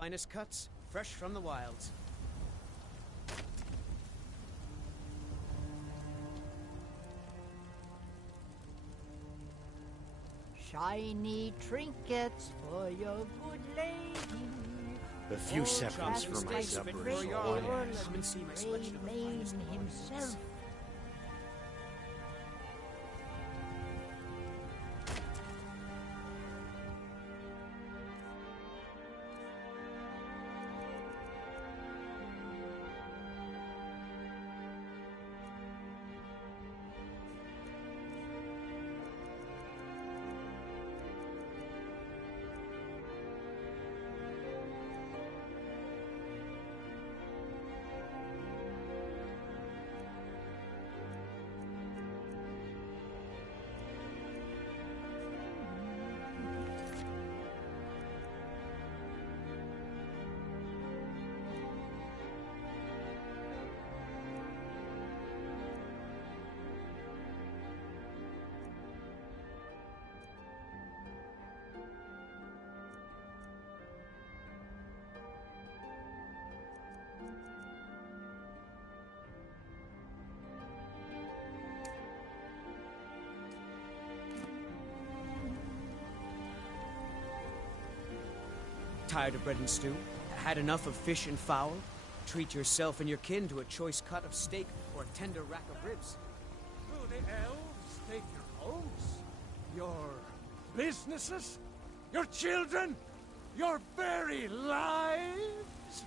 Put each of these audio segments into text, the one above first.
Finest cuts, fresh from the wilds. Shiny trinkets for your good lady. A few seconds for my supper is all I ask. Come and see my selection of the finest himself. Tired of bread and stew? Had enough of fish and fowl? Treat yourself and your kin to a choice cut of steak or a tender rack of ribs. Will the elves take your homes? Your businesses? Your children? Your very lives?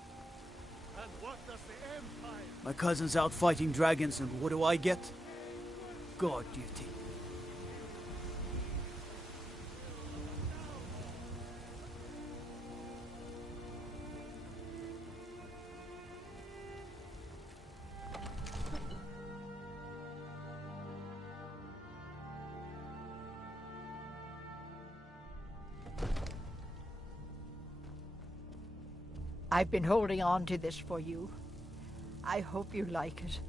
And what does the Empire... My cousin's out fighting dragons, and what do I get? Guard duty. I've been holding on to this for you. I hope you like it.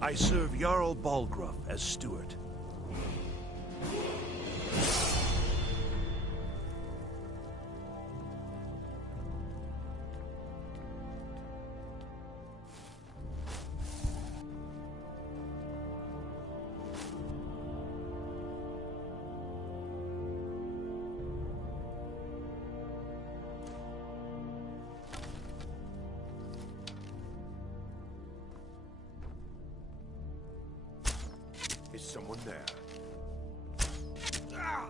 I serve Jarl Balgruuf as steward. Is someone there? Ah!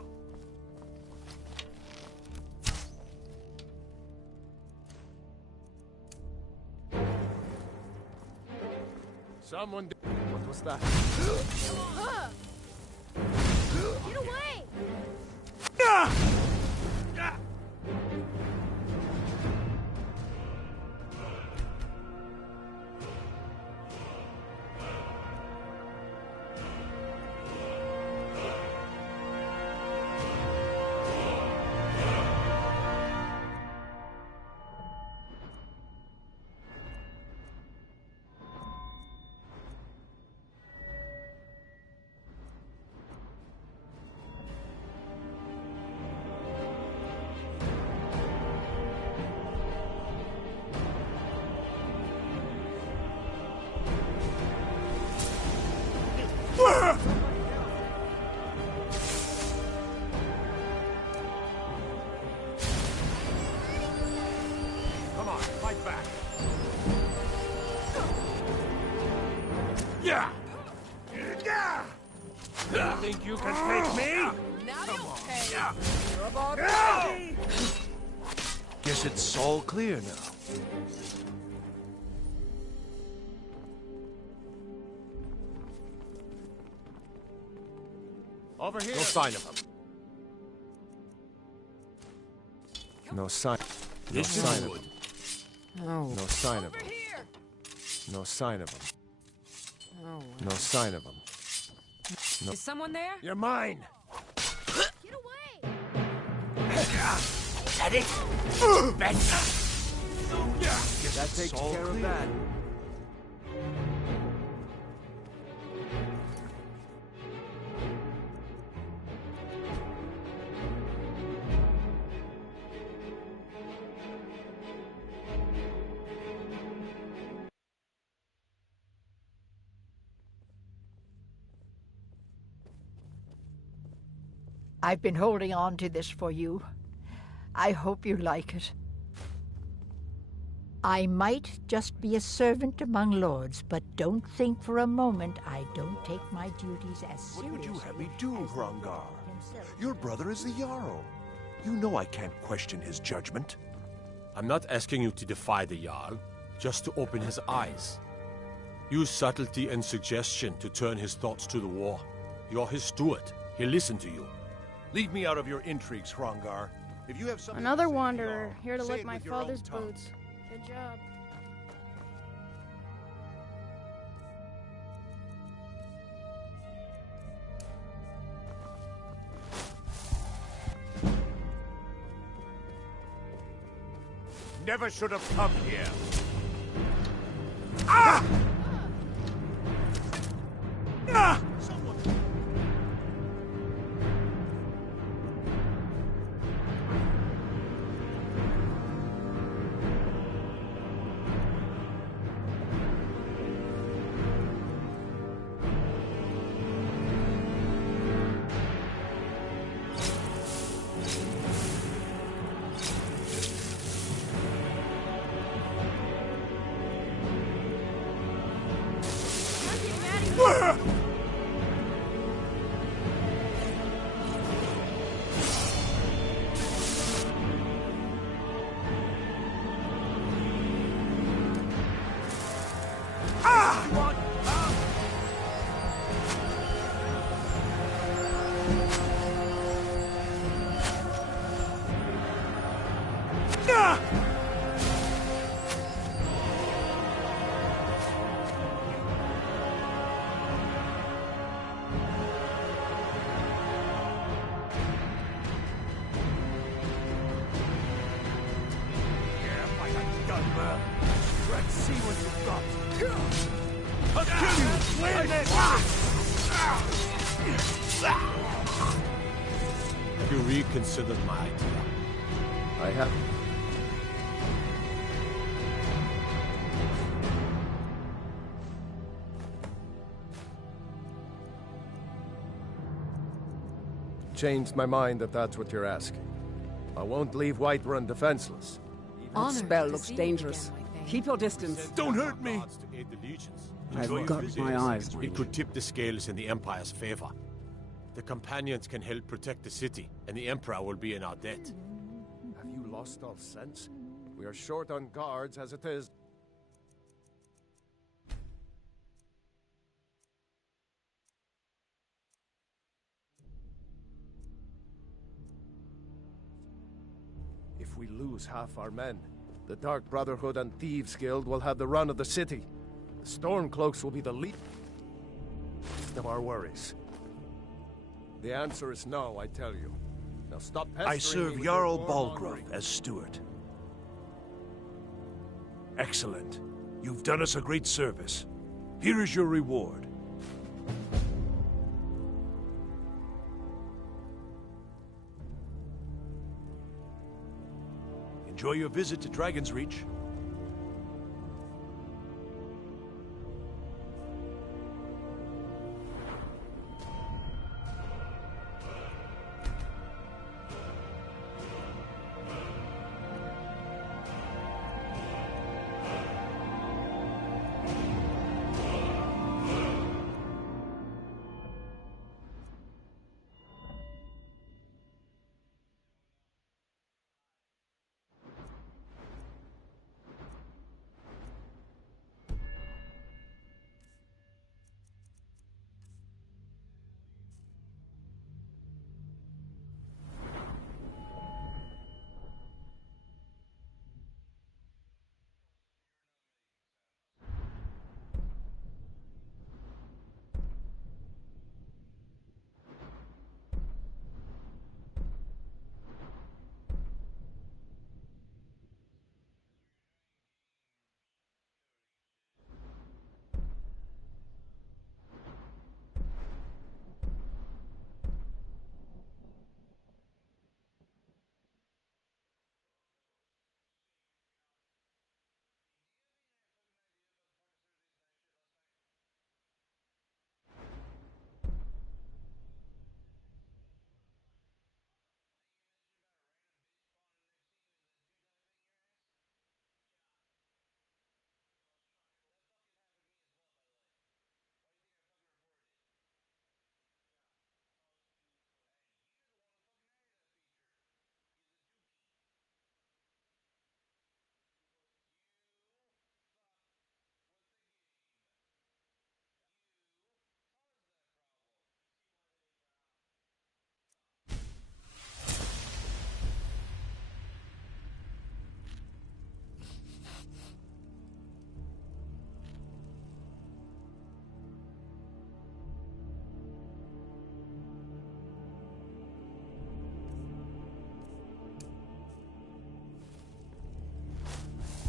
Someone... What was that? Get away! Ah! Fight back. Yeah. You think you can take me? Now you'll pay. Guess it's all clear now. Over here. No sign of him. No sign. No sign of him. Oh. No sign of Over him. here. No sign of him. Oh. No sign of him. Is someone there? You're mine. Get away! That it? That takes care of that. I've been holding on to this for you. I hope you like it. I might just be a servant among lords, but don't think for a moment I don't take my duties as seriously. What would you have me do, as the Hrongar? Lord himself. Your brother is the Jarl. You know I can't question his judgment. I'm not asking you to defy the Jarl, just to open his eyes. Use subtlety and suggestion to turn his thoughts to the war. You're his steward. He'll listen to you. Leave me out of your intrigues, Hrongar. If you have something Another to say to wanderer, Jarl, here to say lick it my with your own father's tongue. boots. Good job. Never should have come here. Let's see what you've got. I'll kill you! Win this! Have you reconsidered my idea? I have. Changed my mind if that's what you're asking. I won't leave Whiterun defenseless. That spell looks dangerous. Keep your distance. Don't hurt me! Guards to aid the legions. I've got my eyes on It you. could tip the scales in the Empire's favor. The companions can help protect the city, and the Emperor will be in our debt. Have you lost all sense? We are short on guards as it is. If we lose half our men, the Dark Brotherhood and Thieves Guild will have the run of the city. The Stormcloaks will be the least of our worries. The answer is no, I tell you. Now stop pestering I me serve with Jarl your Balgruuf warmongering. as steward. Excellent. You've done us a great service. Here is your reward. Enjoy your visit to Dragon's Reach.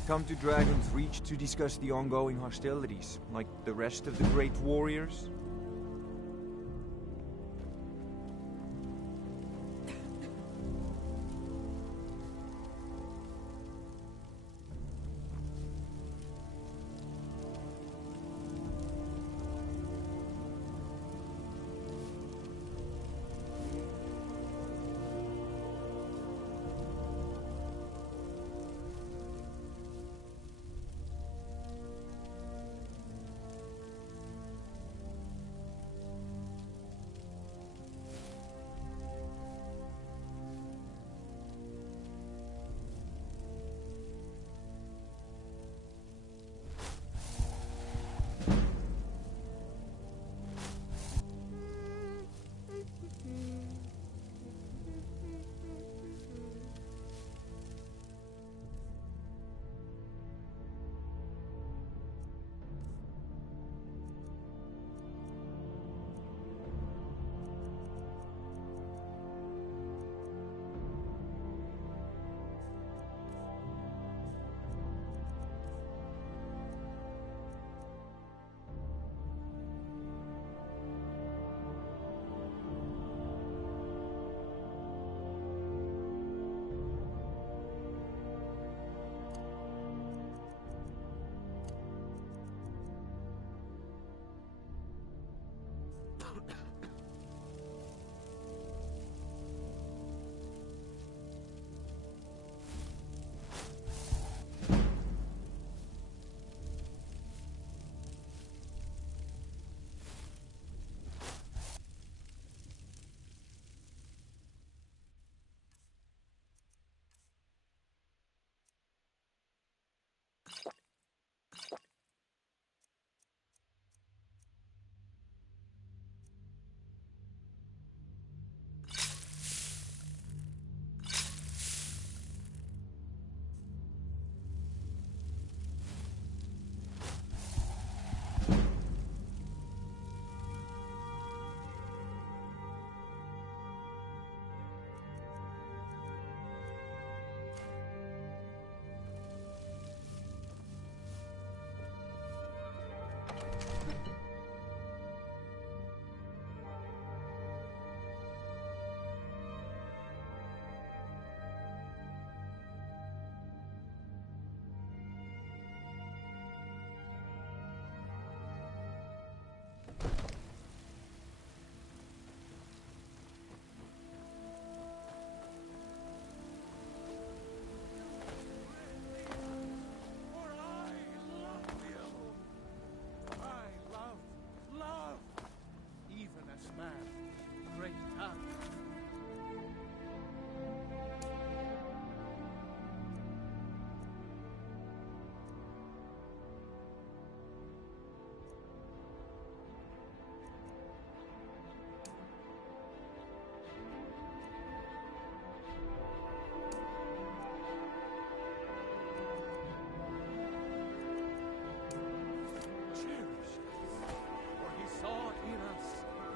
Come to Dragon's Reach to discuss the ongoing hostilities, like the rest of the great warriors?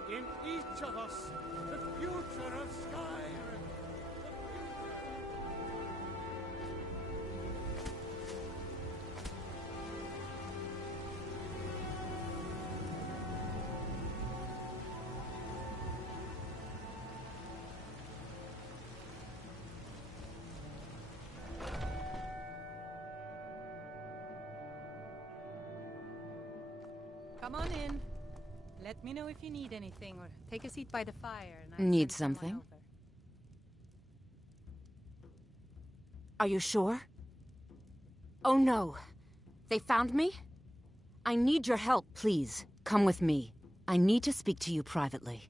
In each of us, the future of Skyrim. Come on in. Let me know if you need anything, or take a seat by the fire. And Need something? Are you sure? Oh no. They found me? I need your help, please. Come with me. I need to speak to you privately.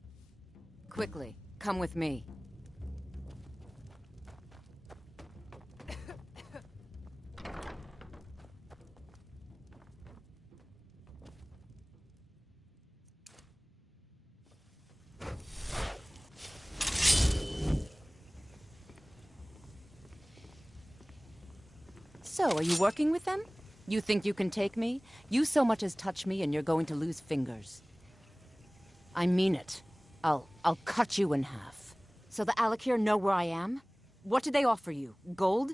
Quickly, come with me. So, are you working with them? You think you can take me? You so much as touch me and you're going to lose fingers. I mean it. I'll cut you in half. So the Alakir know where I am? What did they offer you? Gold?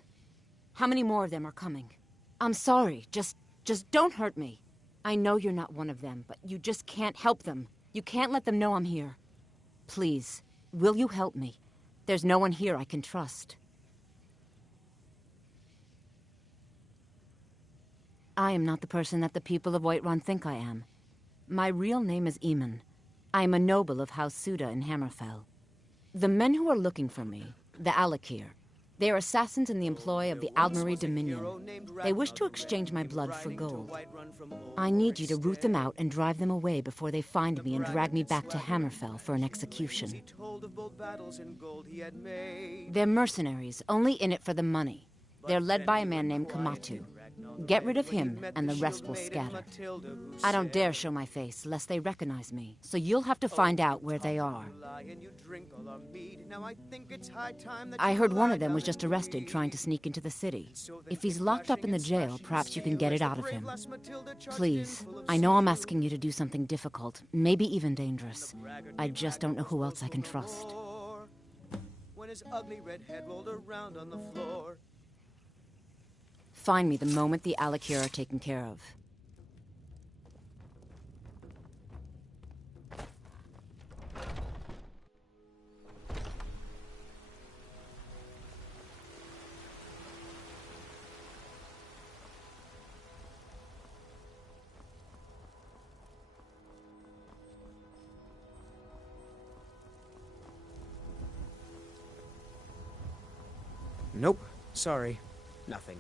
How many more of them are coming? I'm sorry. Just don't hurt me. I know you're not one of them, but you just can't help them. You can't let them know I'm here. Please, will you help me? There's no one here I can trust. I am not the person that the people of Whiterun think I am. My real name is Eamon. I am a noble of House Suda in Hammerfell. The men who are looking for me, the Alakir, they are assassins in the employ of the Aldmeri Dominion. They wish to exchange my blood for gold. I need you to root them out and drive them away before they find me and drag me back to Hammerfell for an execution. They're mercenaries, only in it for the money. They're led by a man named Kamatu. Get rid of him, and the rest will scatter. I don't dare show my face, lest they recognize me, so you'll have to find out where they are. I heard one of them was just arrested trying to sneak into the city. If he's locked up in the jail, perhaps you can get it out of him. Please, I know I'm asking you to do something difficult, maybe even dangerous. I just don't know who else I can trust. When his ugly red head rolled around on the floor. Find me the moment the Alakir are taken care of. Nope. Sorry. Nothing.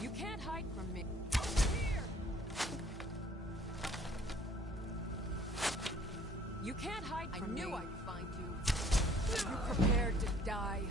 You can't hide from me. Over here! You can't hide from me. I knew I'd find you. Are you prepared to die?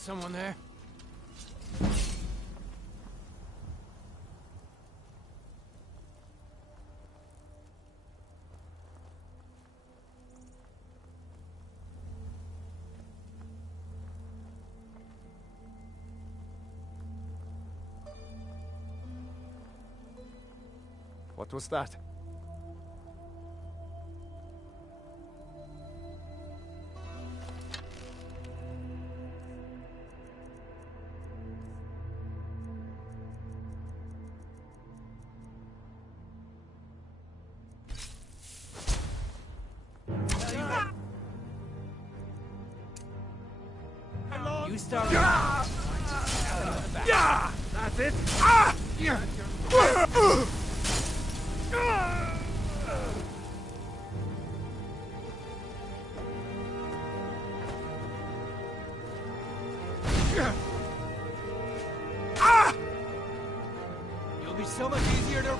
Someone there? What was that? You start. Yeah! That's it! Ah! You'll be so much easier to.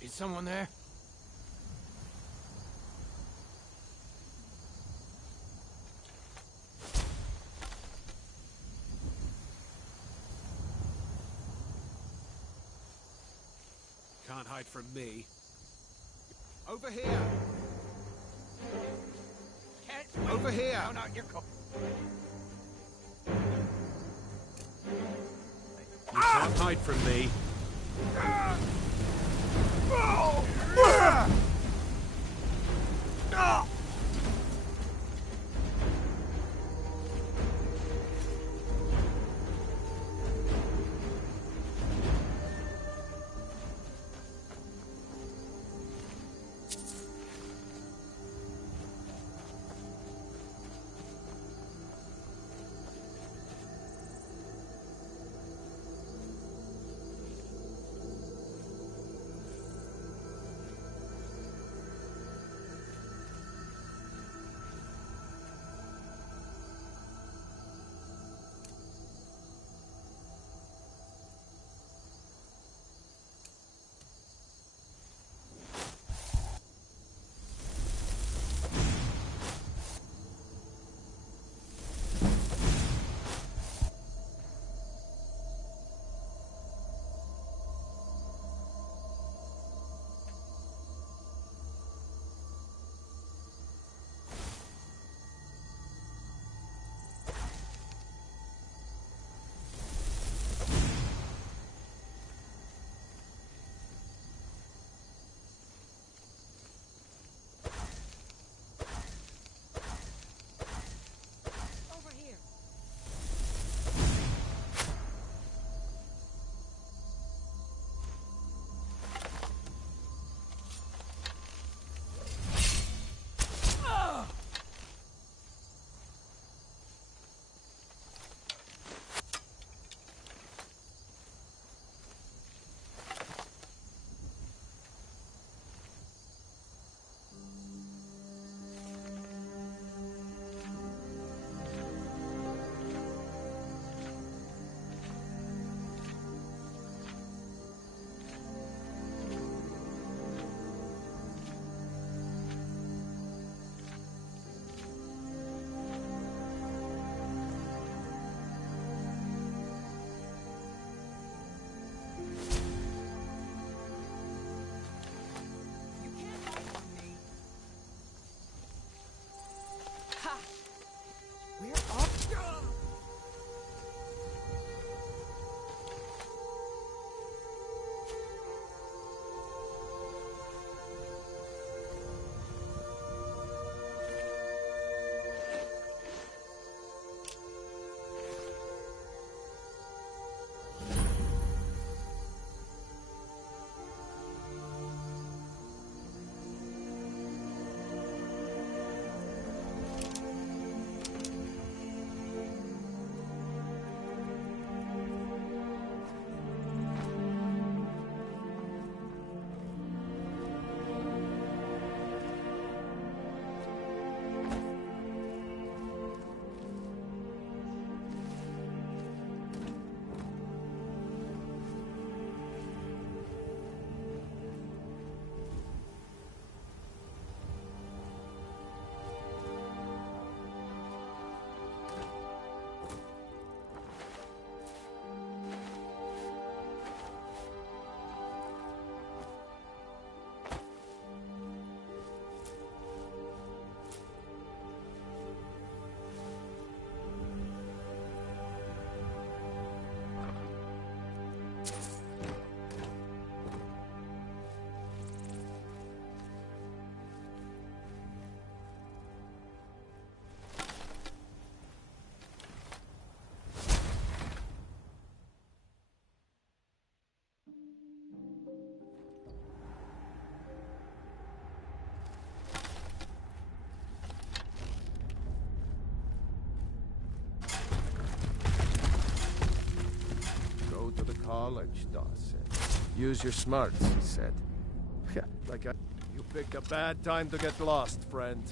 Is someone there? Can't hide from me. Over here! Can't over here! No, you're You can't hide from me. college, Dawson. Use your smarts, he said. You picked a bad time to get lost, friend.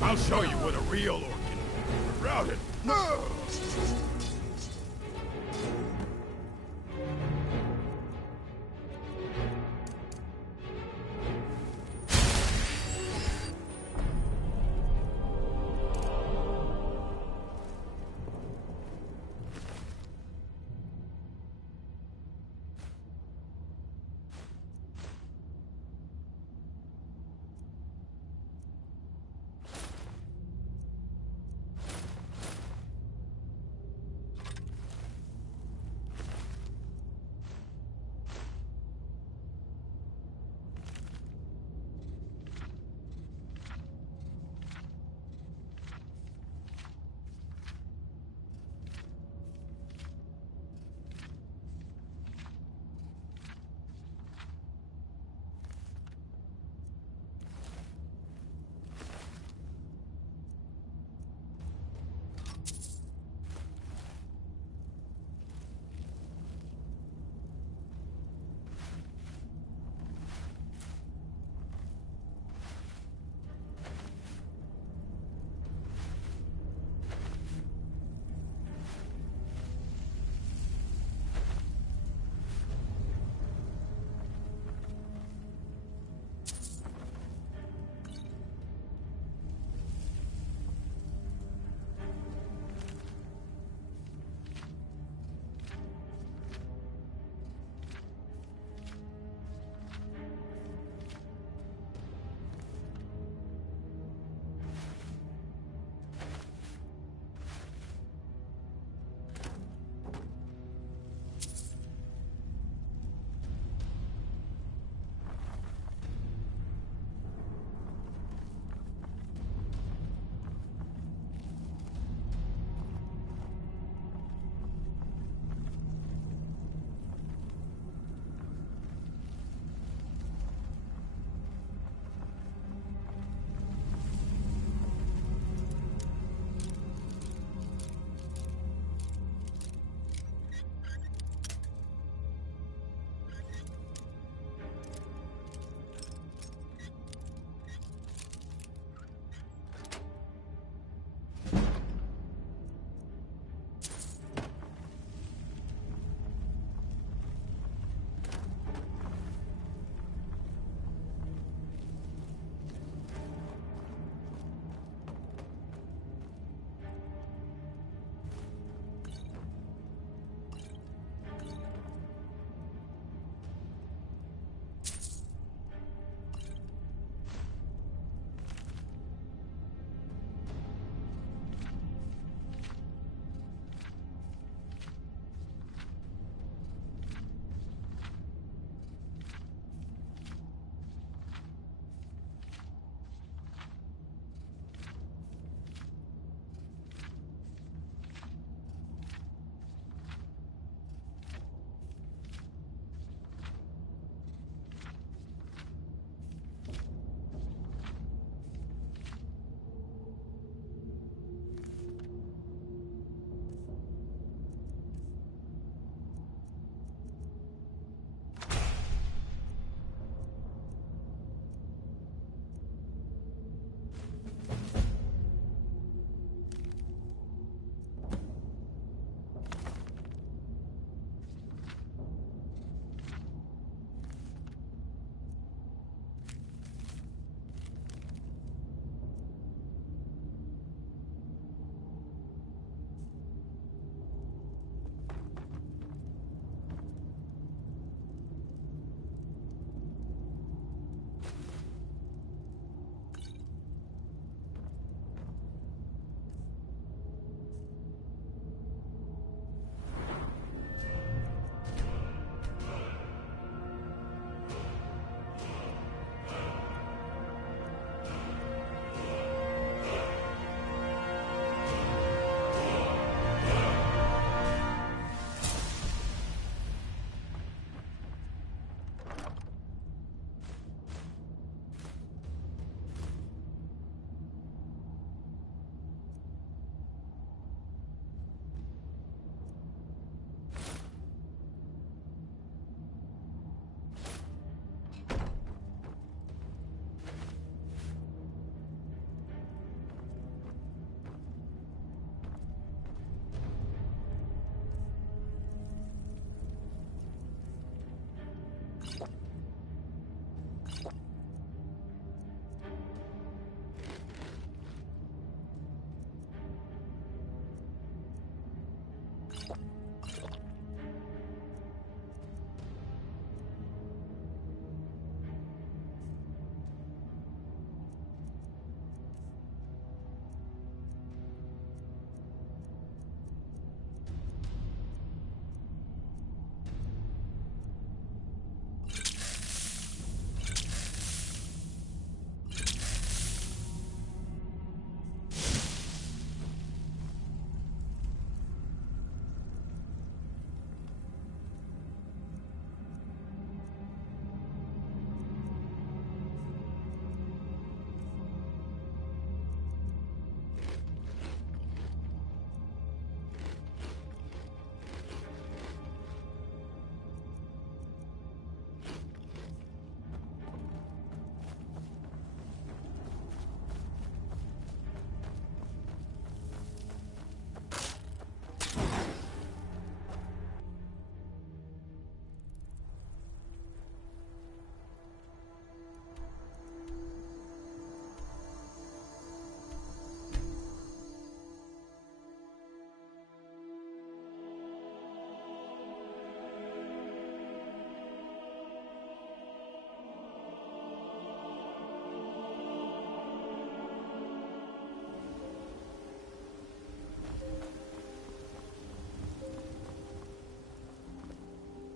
I'll show you what a real orc can do. Routed.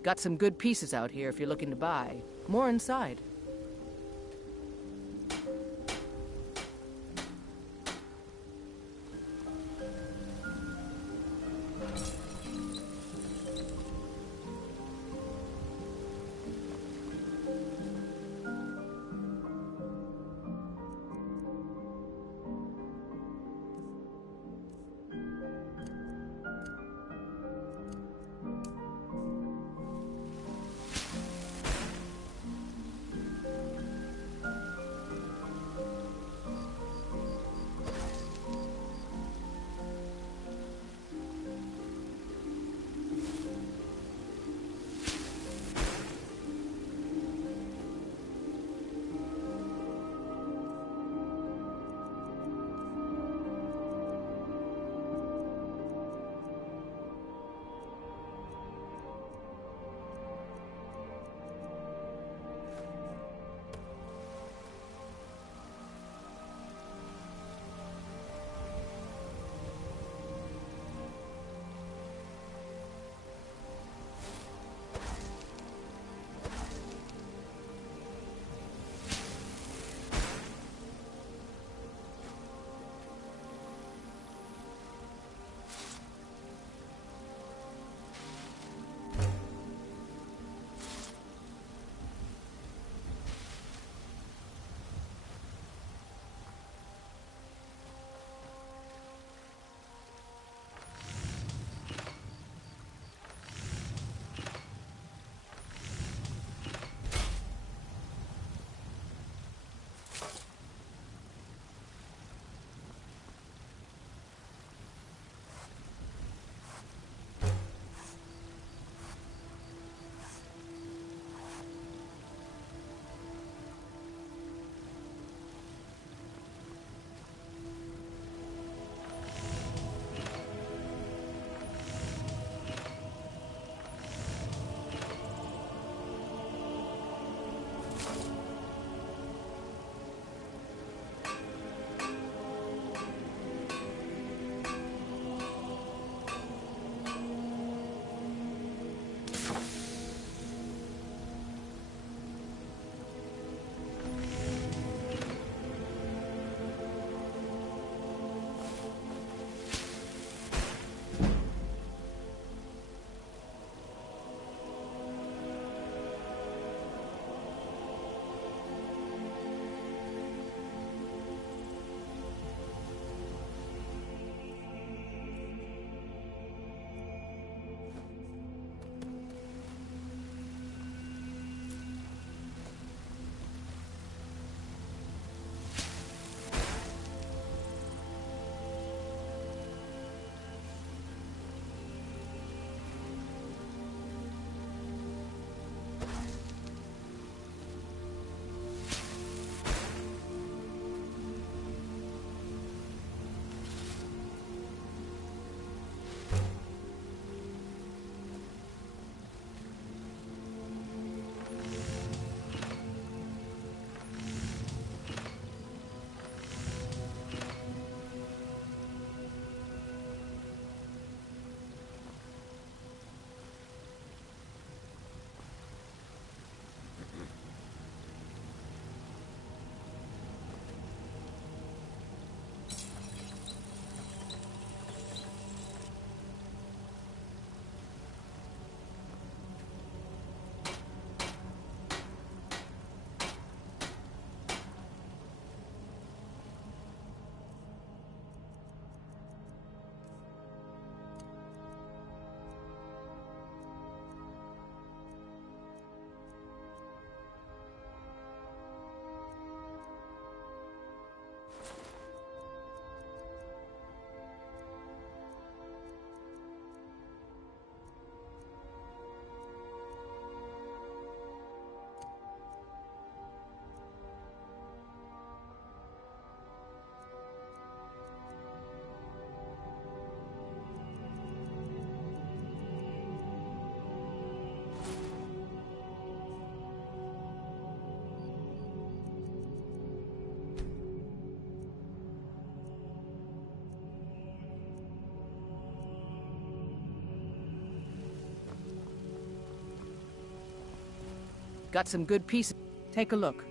Got some good pieces out here if you're looking to buy. More inside. Got some good pieces. Take a look.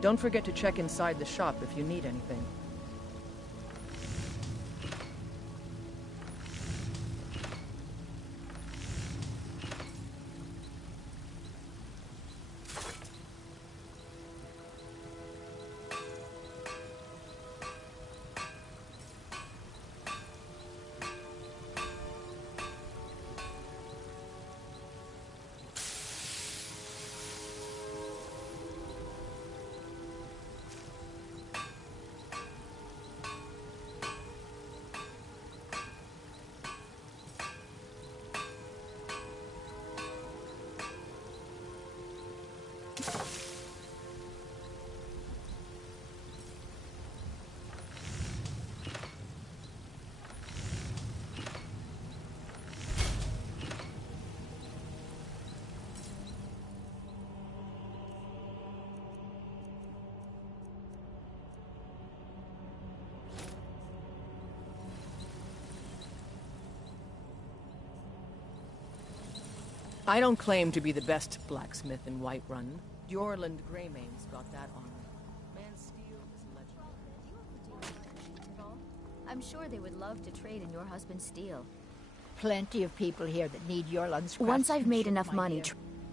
Don't forget to check inside the shop if you need anything. I don't claim to be the best blacksmith in Whiterun. Jorland Greymane's got that honor. Man's steel is legendary. I'm sure they would love to trade in your husband's steel. Plenty of people here that need your lunch. Once I've made enough money,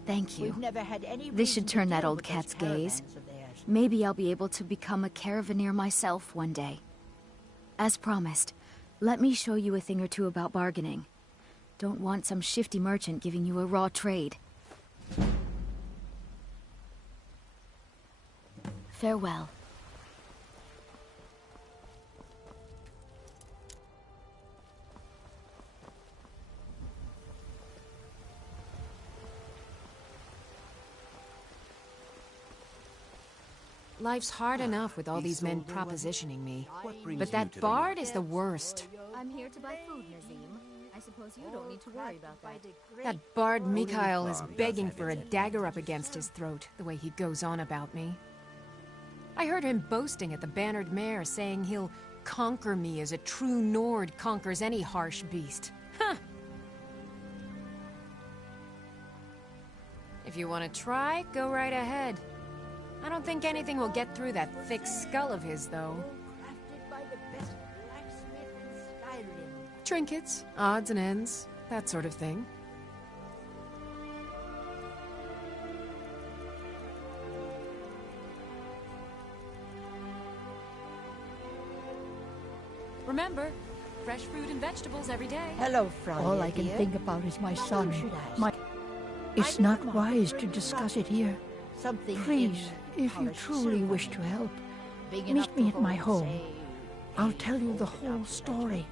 thank you. We've never had any This should reason to turn that deal old with those cat's gaze. caravans of theirs. Maybe I'll be able to become a caravaneer myself one day. As promised, let me show you a thing or two about bargaining. Don't want some shifty merchant giving you a raw trade. Farewell. Life's hard enough with all these men propositioning me. But that bard is the worst. I'm here to buy food, Nazim. I suppose you don't need to worry about that. That bard Mikhail is begging for a dagger up against his throat, the way he goes on about me. I heard him boasting at the Bannered Mare, saying he'll conquer me as a true Nord conquers any harsh beast. Huh! If you want to try, go right ahead. I don't think anything will get through that thick skull of his, though. Crafted by the best blacksmith in Skyrim. Trinkets, odds and ends, that sort of thing. Remember, fresh fruit and vegetables every day. Hello, Friday. All I can dear. think about is my son. Who should ask? My... It's I not know wise I'm to very discuss much it here. Something Please, in if you polished truly silver, wish to help, big enough meet me to at my hold, home. say, I'll tell you the whole story.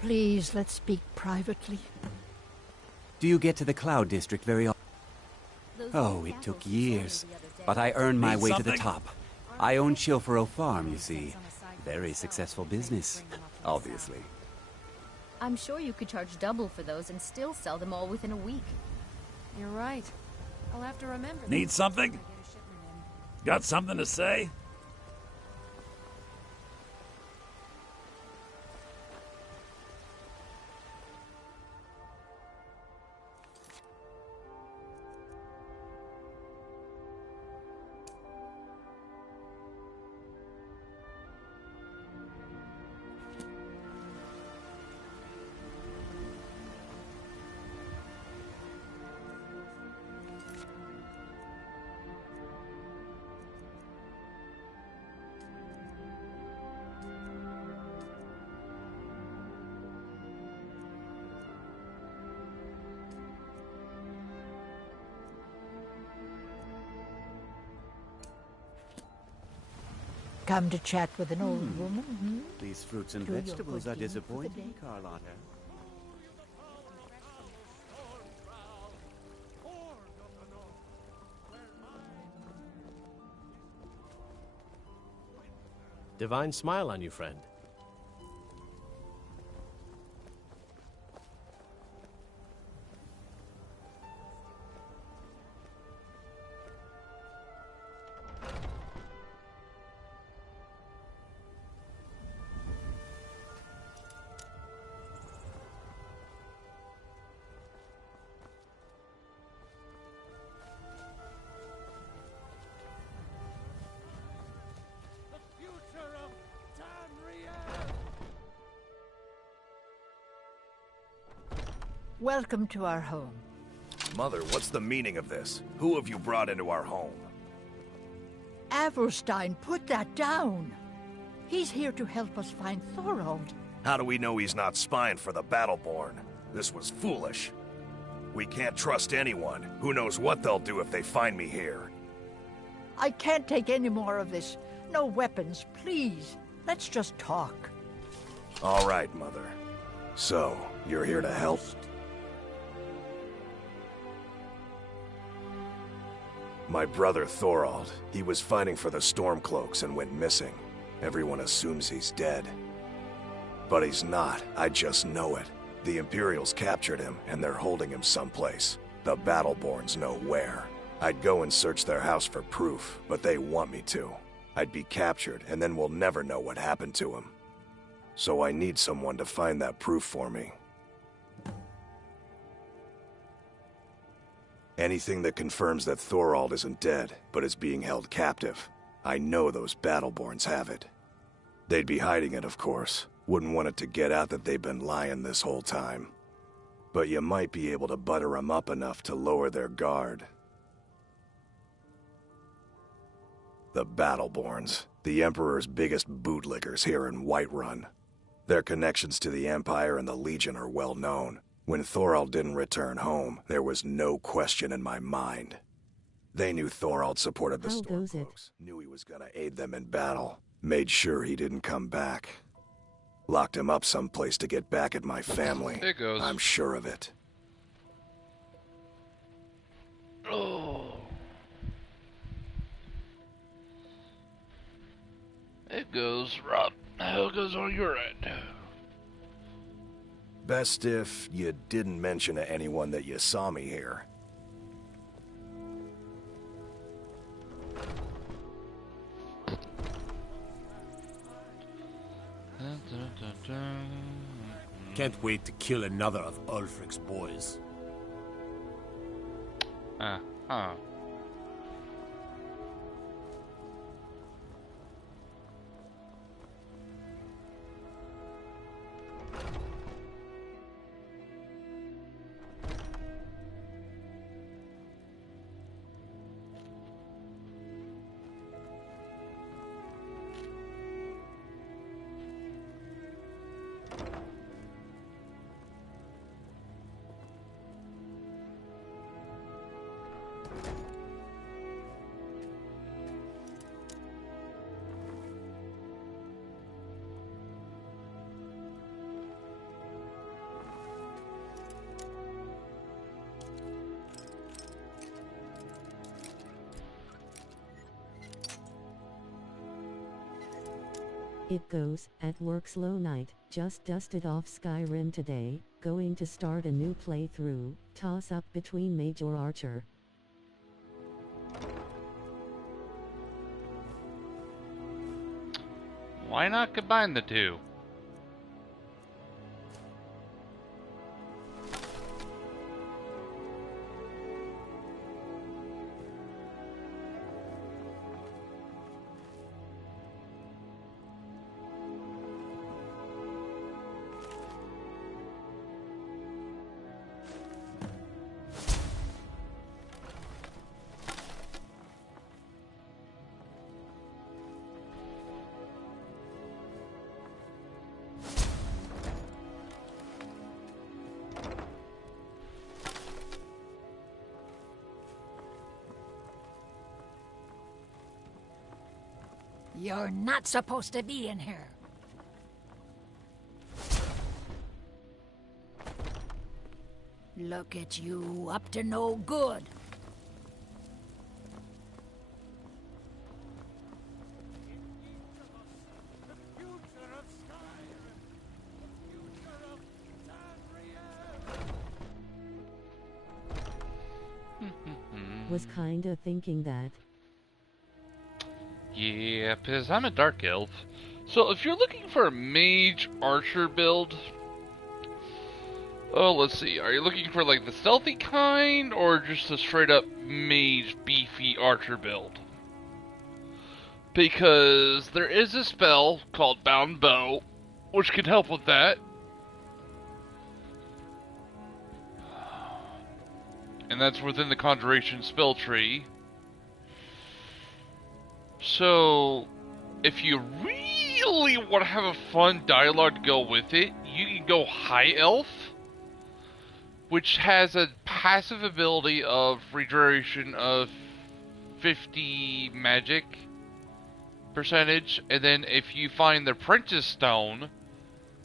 Please, let's speak privately. Do you get to the Cloud District very often? Oh, it took years. But I earned my way to the top. I own Chilfaro Farm, you see. Very successful business, obviously. I'm sure you could charge double for those and still sell them all within a week. You're right. I'll have to remember that. Need something? Got something to say? come to chat with an old woman? Hmm? These fruits and Do your vegetables good are deeds for the disappointing, day. Carlotta. Divine smile on you, friend. Welcome to our home. Mother, what's the meaning of this? Who have you brought into our home? Avelstein, put that down. He's here to help us find Thorold. How do we know he's not spying for the Battleborn? This was foolish. We can't trust anyone. Who knows what they'll do if they find me here? I can't take any more of this. No weapons, please. Let's just talk. All right, Mother. So, you're here to help? My brother Thorold, he was fighting for the Stormcloaks and went missing. Everyone assumes he's dead. But he's not, I just know it. The Imperials captured him, and they're holding him someplace. The Battleborns know where. I'd go and search their house for proof, but they want me to. I'd be captured, and then we'll never know what happened to him. So I need someone to find that proof for me. Anything that confirms that Thorold isn't dead, but is being held captive. I know those Battleborns have it. They'd be hiding it, of course. Wouldn't want it to get out that they've been lying this whole time. But you might be able to butter them up enough to lower their guard. The Battleborns, the Emperor's biggest bootlickers here in Whiterun. Their connections to the Empire and the Legion are well known. When Thorold didn't return home, there was no question in my mind. They knew Thorold supported the Stormcloaks, knew he was gonna aid them in battle, made sure he didn't come back. Locked him up someplace to get back at my family. There goes. I'm sure of it. Oh. It goes, Rob. How it goes on your end? Best if you didn't mention to anyone that you saw me here. Can't wait to kill another of Ulfric's boys. Uh-huh. It goes, at work slow night, just dusted off Skyrim today, going to start a new playthrough, toss up between Mage or Archer. Why not combine the two? You're not supposed to be in here. Look at you, up to no good. Was kinda thinking that. Yeah, because I'm a dark elf. So if you're looking for a mage archer build, oh, let's see. Are you looking for like the stealthy kind, or just a straight up mage beefy archer build? Because there is a spell called Bound Bow, which can help with that. And that's within the Conjuration spell tree. So, if you really want to have a fun dialogue to go with it, you can go High Elf, which has a passive ability of regeneration of 50 magic percentage, and then if you find the Princess Stone,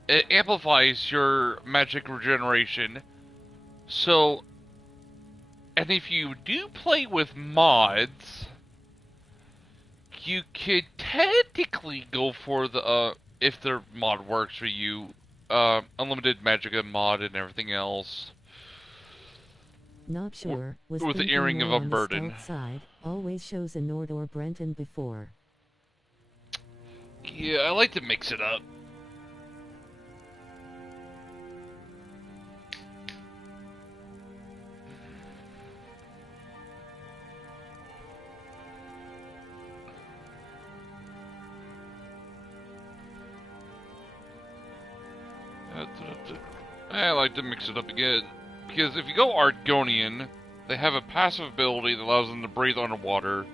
it amplifies your magic regeneration. So, and if you do play with mods, you could technically go for the, if their mod works for you, unlimited magicka mod and everything else. Not sure. Was with the thinking earring of more on the Unburden. stealth side. Always shows a Nord or Brenton before. Yeah, I like to mix it up. I like to mix it up again, because if you go Argonian, they have a passive ability that allows them to breathe underwater.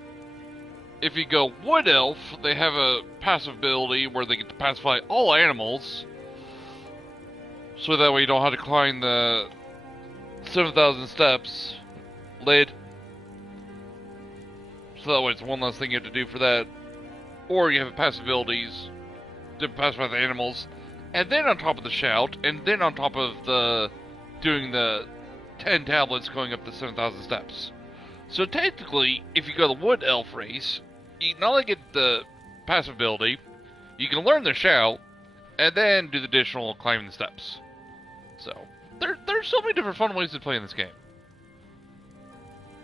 If you go Wood Elf, they have a passive ability where they get to pacify all animals, so that way you don't have to climb the 7,000 steps. Lid. So that way it's one less thing you have to do for that. Or you have passive abilities to pacify the animals. And then on top of the shout, and then on top of the doing the 10 tablets going up the 7,000 steps. So technically, if you go the Wood Elf race, you not only get the passive ability, you can learn the shout, and then do the additional climbing the steps. So, there's so many different fun ways to play in this game.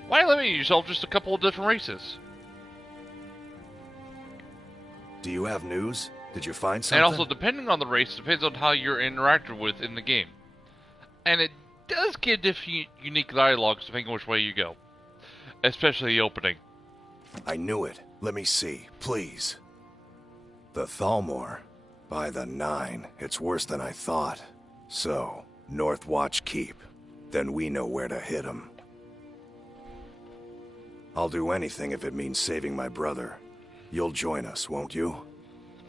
Why limit yourself just a couple of different races? Do you have news? Did you find something? And also, depending on the race, depends on how you're interacted with in the game. And it does give different unique dialogues depending on which way you go. Especially the opening. I knew it. Let me see, please. The Thalmor. By the 9, it's worse than I thought. So, North Watch Keep. Then we know where to hit him. I'll do anything if it means saving my brother. You'll join us, won't you?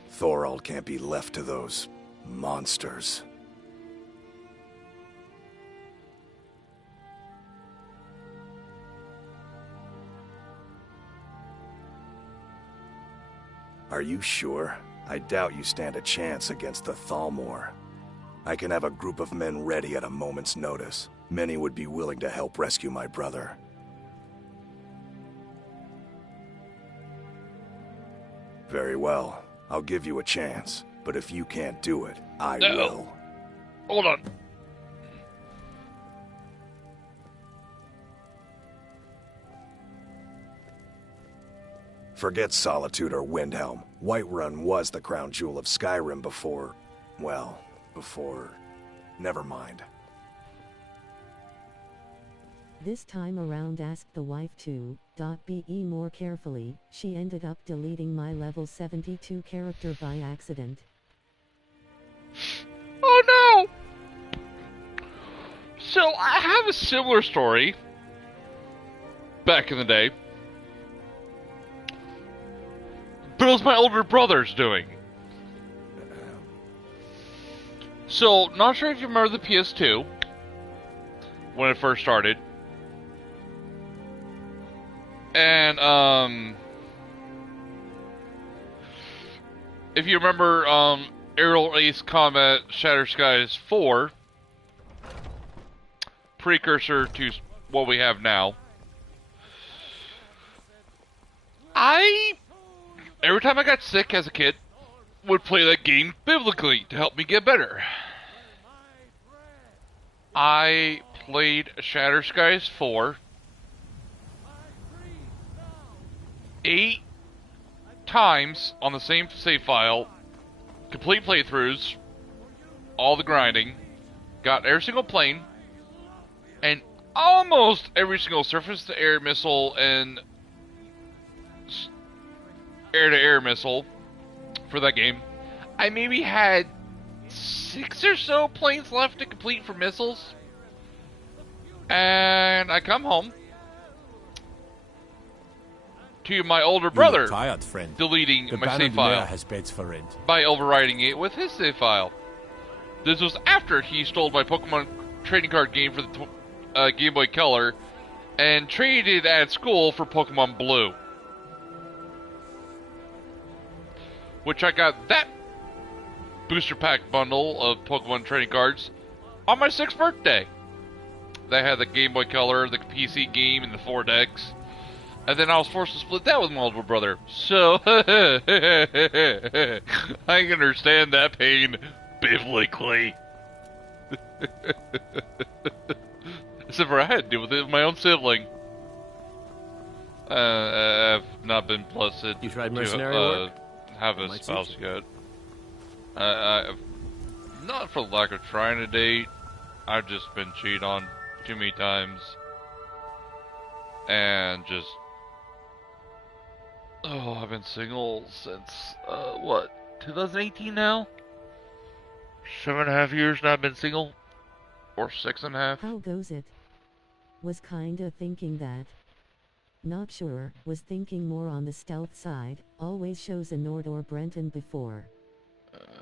Thorald can't be left to those monsters. Are you sure? I doubt you stand a chance against the Thalmor. I can have a group of men ready at a moment's notice. Many would be willing to help rescue my brother. Very well. I'll give you a chance, but if you can't do it, I will. Hold on. Forget Solitude or Windhelm. Whiterun was the crown jewel of Skyrim before... well, before... never mind. This time around asked the wife to .be more carefully. She ended up deleting my level 72 character by accident. Oh no! So I have a similar story. Back in the day. But it was my older brother's doing. So, not sure if you remember the PS2. When it first started. if you remember, Aerial Ace Combat Shattered Skies 4, precursor to what we have now, every time I got sick as a kid, would play that game biblically to help me get better. I played Shattered Skies 4 8 times on the same save file, complete playthroughs, all the grinding, got every single plane, and almost every single surface-to-air missile and air-to-air missile for that game. I maybe had 6 or so planes left to complete for missiles, and I come home to my older brother tired, friend. deleting the my save file has beds for rent. by overriding it with his save file. This was after he stole my Pokemon trading card game for the Game Boy Color and traded it at school for Pokemon Blue, which I got that booster pack bundle of Pokemon trading cards on my 6th birthday. They had the Game Boy Color, the PC game, and the 4 decks. And then I was forced to split that with my older brother. So, I can understand that pain biblically. Except for I had to deal with it with my own sibling. I've not been blessed You tried to mercenary work? have a spouse yet. Not for lack of trying to date. I've just been cheated on too many times. And just... Oh, I've been single since, 2018 now? 7.5 years now I've been single? Or 6.5? How goes it? Was kinda thinking that. Not sure, was thinking more on the stealth side, always shows a Nord or Brenton before.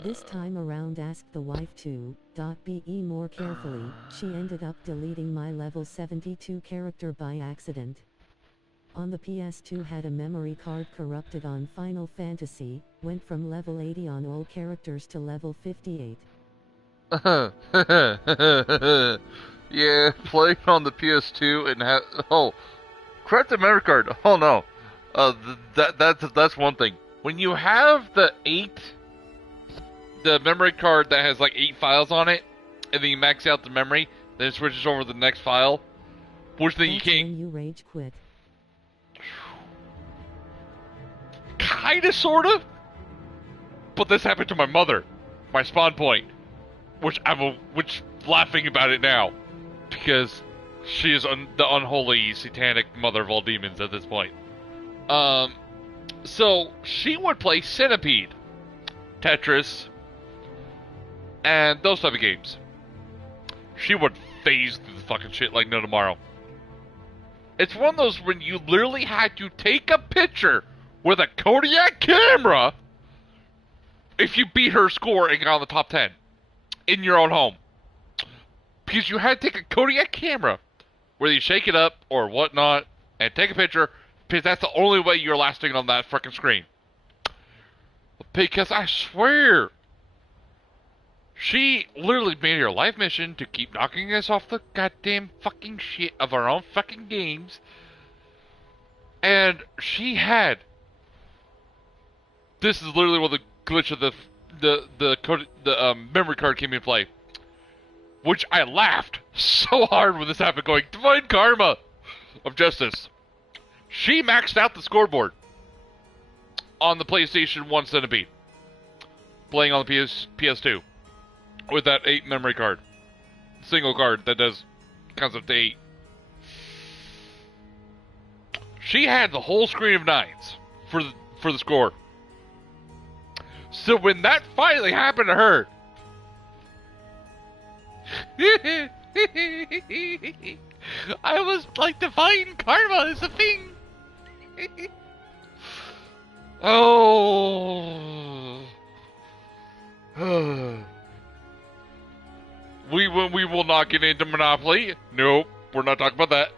This time around asked the wife to, be more carefully, she ended up deleting my level 72 character by accident. On the PS2 had a memory card corrupted on Final Fantasy, went from level 80 on all characters to level 58. Yeah, playing on the PS2 and correct the memory card. Oh no, that's one thing. When you have the memory card that has like 8 files on it, and then you max out the memory, then it switches over to the next file. Which then you can't. When you rage quit. Kinda, sorta. But this happened to my mother, my spawn point, which laughing about it now, because she is the unholy, satanic mother of all demons at this point. So she would play Centipede, Tetris, and those type of games. She would phase through the fucking shit like no tomorrow. It's one of those when you literally had to take a picture with a Kodiak camera if you beat her score and got on the top 10 in your own home. Because you had to take a Kodiak camera, whether you shake it up or whatnot, and take a picture, because that's the only way you're lasting on that fucking screen. Because I swear, she literally made her life mission to keep knocking us off the goddamn fucking shit of our own fucking games. And she had... This is literally what the glitch of the memory card came into play. Which I laughed so hard when this happened, going, Divine Karma of Justice. She maxed out the scoreboard on the PlayStation 1 Centipede, playing on the PS2 with that 8 memory card. Single card that counts up to 8. She had the whole screen of 9s for the score. So when that finally happened to her, I was like, Divine Karma is a thing. Oh. We will not get into Monopoly. Nope, we're not talking about that.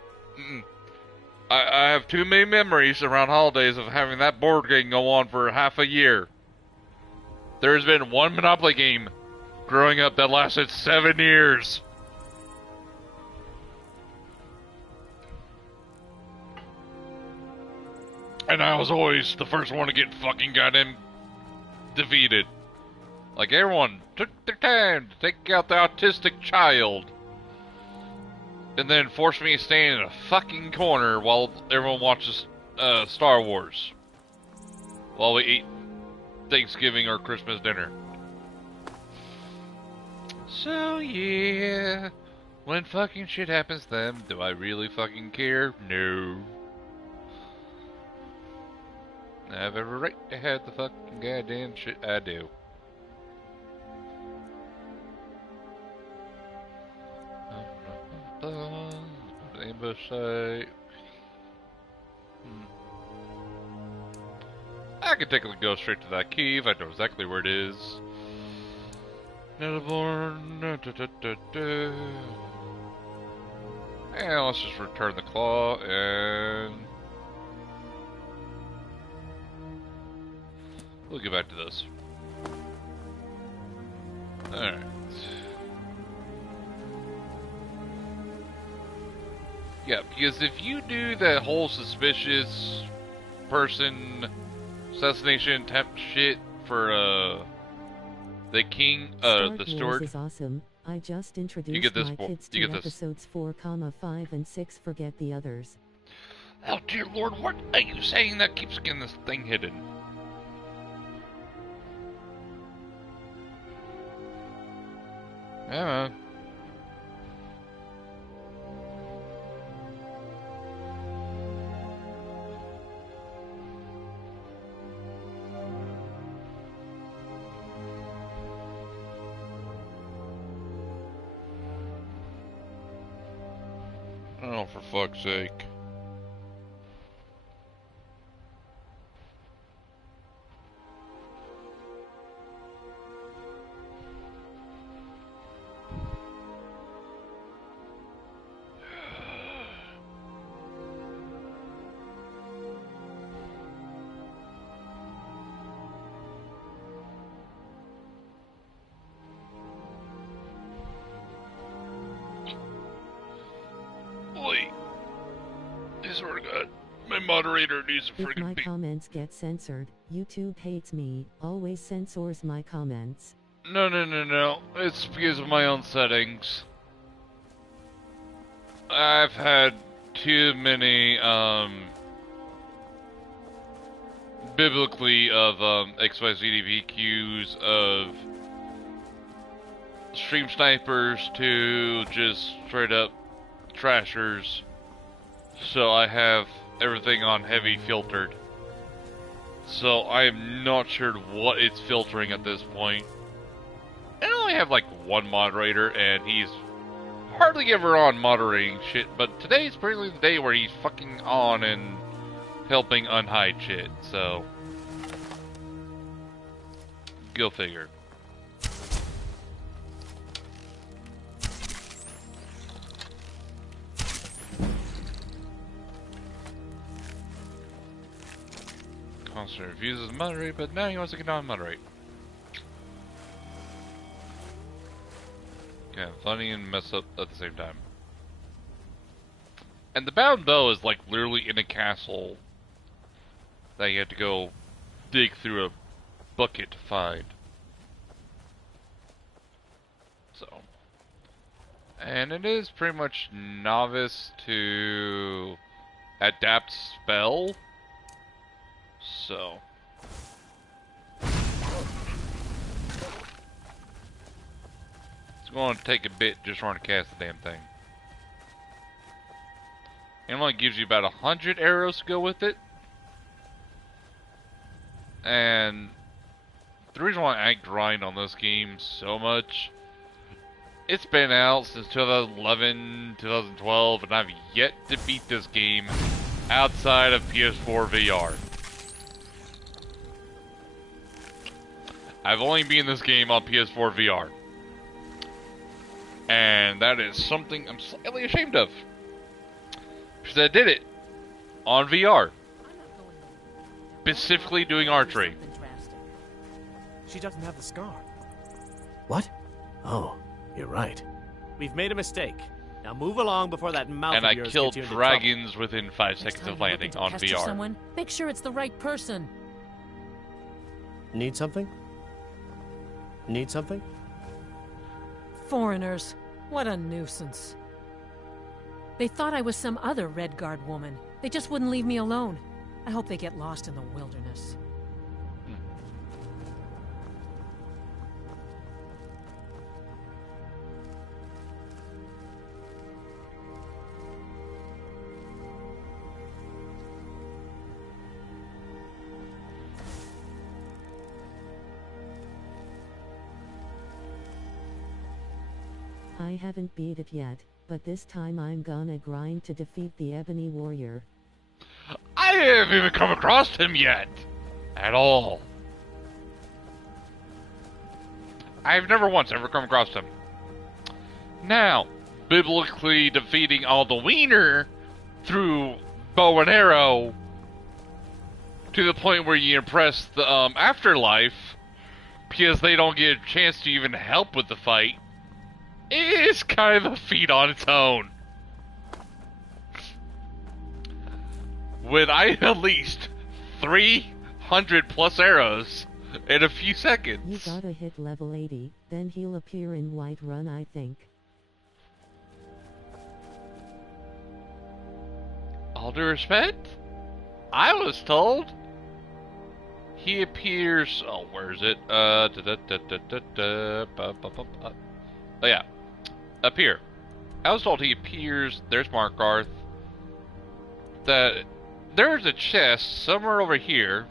I have too many memories around holidays of having that board game go on for half a year. There's been one Monopoly game growing up that lasted 7 years. And I was always the first one to get fucking goddamn defeated. Like, everyone took their time to take out the autistic child. And then forced me to stand in a fucking corner while everyone watches Star Wars. While we eat Thanksgiving or Christmas dinner. So, yeah. When fucking shit happens to them, do I really fucking care? No. I have every right to have the fucking goddamn shit I do. Ambush site. I could technically go straight to that cave. I know exactly where it is. Nettleborn. And let's just return the claw and we'll get back to this. Alright. Yeah, because if you do that whole suspicious person assassination attempt shit for the king, the steward is awesome. I just introduced you get this my kids to episodes 4, 5, and 6. Forget the others. Oh dear Lord, what are you saying that keeps getting this thing hidden? Yeah, man. Oh, for fuck's sake. Wait. I swear to God, my moderator needs to If friggin' my be. comments get censored, YouTube hates me, always censors my comments. No. It's because of my own settings. I've had too many, biblically of, XYZDVQs of stream snipers to just straight up trashers. So I have everything on heavy filtered. So I am not sure what it's filtering at this point. I only have like one moderator and he's hardly ever on moderating shit, but today's probably the day where he's fucking on and helping unhide shit, so go figure. Constantly refuses to moderate, but now he wants to get on and moderate. Yeah, funny and mess up at the same time. And the bound bow is like literally in a castle that you have to go dig through a bucket to find. So, and it is pretty much novice to adapt spell. So, it's going to take a bit just trying to cast the damn thing. It only gives you about 100 arrows to go with it. And the reason why I grind on this game so much, it's been out since 2011, 2012, and I've yet to beat this game outside of PS4 VR. I've only beaten this game on PS4 VR. And that is something I'm slightly ashamed of. Because I did it on VR. Specifically doing archery. She doesn't have the scar. What? Oh, you're right. We've made a mistake. Now move along before that mouth And of I yours killed gets you into dragons within 5 Next seconds time of you're landing looking on to pester VR. someone, make sure it's the right person. Need something? Need something? Foreigners. What a nuisance. They thought I was some other Red Guard woman. They just wouldn't leave me alone. I hope they get lost in the wilderness. I haven't beat it yet, but this time I'm gonna grind to defeat the Ebony Warrior. I haven't even come across him yet. At all. I've never once ever come across him. Now, biblically defeating all the wiener through bow and arrow to the point where you impress the afterlife because they don't get a chance to even help with the fight is kind of a feat on its own. With I at least 300 plus arrows in a few seconds. You gotta hit level 80, then he'll appear in Whiterun, I think. All due respect, I was told he appears. Oh, where is it? Oh yeah, up here. I was told he appears. There's Markarth. That there's a chest somewhere over here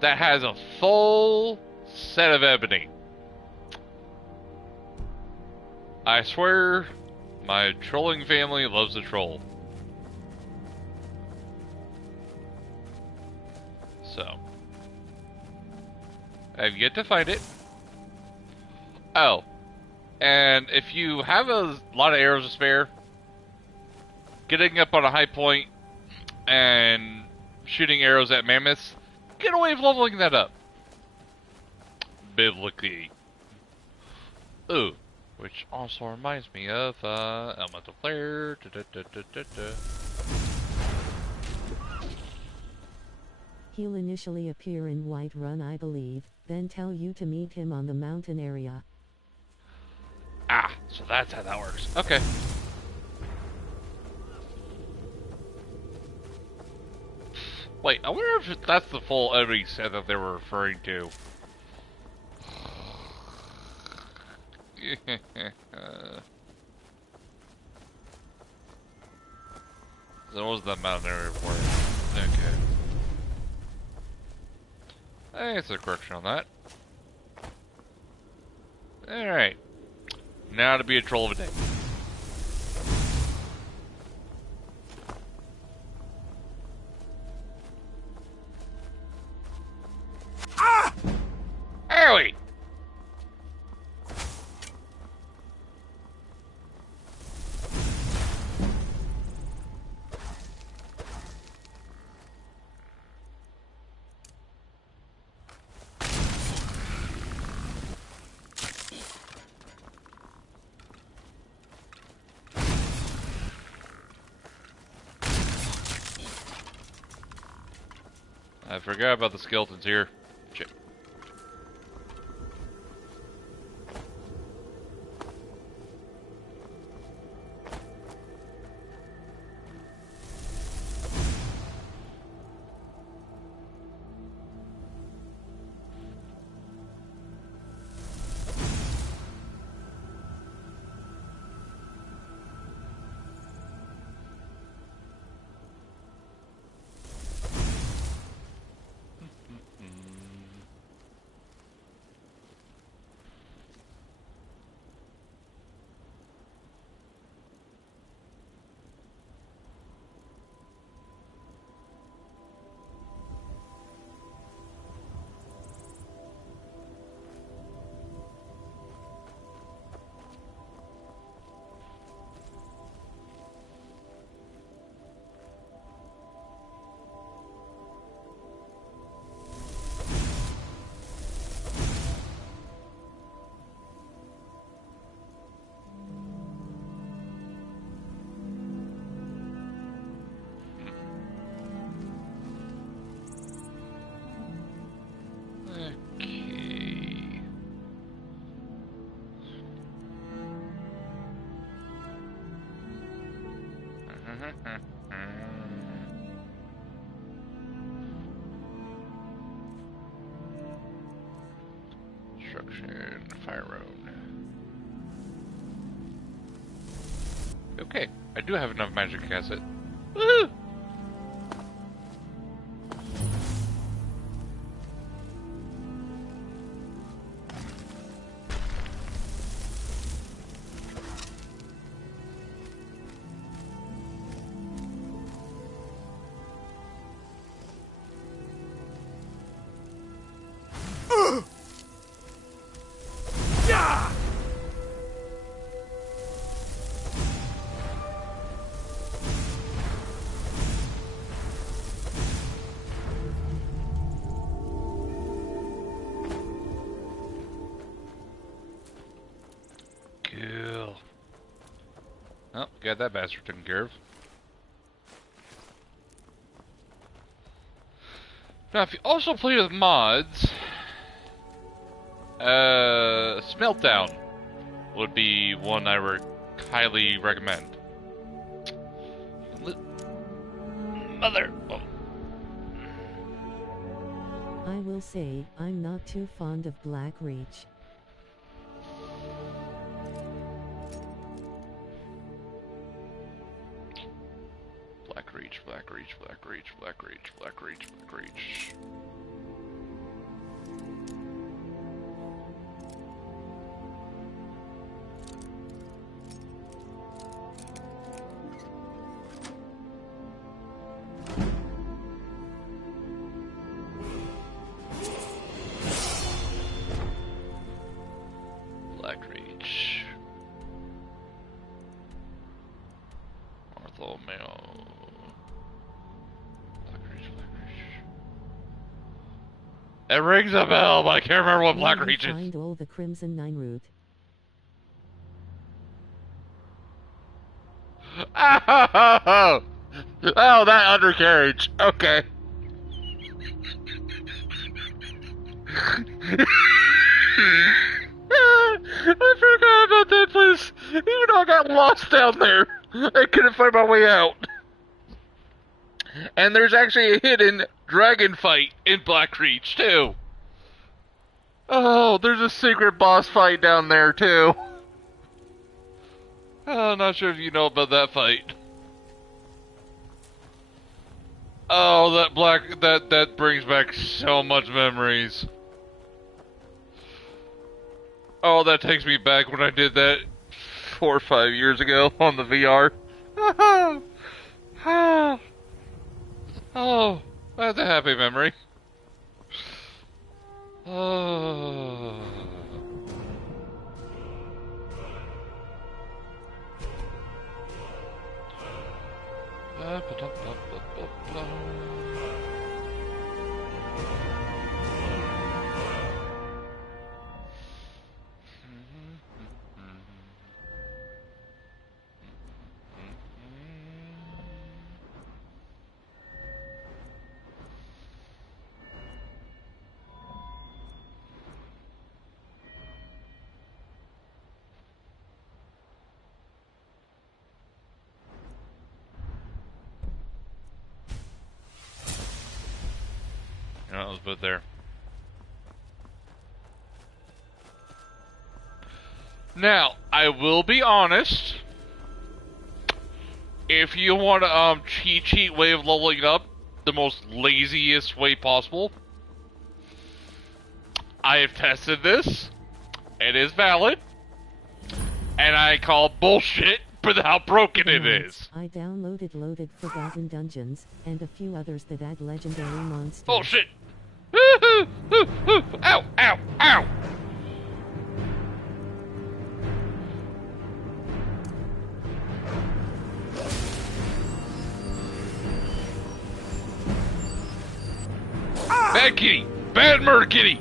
that has a full set of ebony. I swear, my trolling family loves a troll. So, I've yet to find it. Oh, and if you have a lot of arrows to spare, getting up on a high point and shooting arrows at mammoths, get a way of leveling that up. Biblically. Ooh. Which also reminds me of elemental player. He'll initially appear in Whiterun, I believe, then tell you to meet him on the mountain area. Ah, so that's how that works. Okay. Wait, I wonder if that's the full enemy set that they were referring to. There was that mountain area before. Okay. I guess a correction on that. Alright. Now to be a troll of a day. Ah! Owie! I forgot about the skeletons here. Shit. Construction, fire road. Okay, I do have enough magic to cast it. Woo! Oh, got that bastard taken care of. Now, if you also play with mods, Smeltdown would be one I highly recommend. Mother! Oh. I will say, I'm not too fond of Black Reach. Black Reach, Black Reach, Black Reach, Black Reach, Black Reach, Black Reach. Black Reach. Bartholomew. It rings a bell, but I can't remember what Black Reach is. Find all the Crimson Nine route. Oh, that undercarriage. Okay. I forgot about that place. Even though I got lost down there, I couldn't find my way out. And there's actually a hidden dragon fight in Black Reach, too. Oh, there's a secret boss fight down there, too. Oh, I'm not sure if you know about that fight. Oh, that brings back so much memories. Oh, that takes me back when I did that 4 or 5 years ago on the VR. Oh, that's a happy memory. Oh. Let's put there. Now, I will be honest. If you want a cheat way of leveling up, the most laziest way possible, I have tested this. It is valid. And I call bullshit for how broken it is. I downloaded Loaded Forgotten Dungeons, and a few others that add legendary monsters. Bullshit! Ow! Ow! Ow! Bad kitty! Bad murder kitty!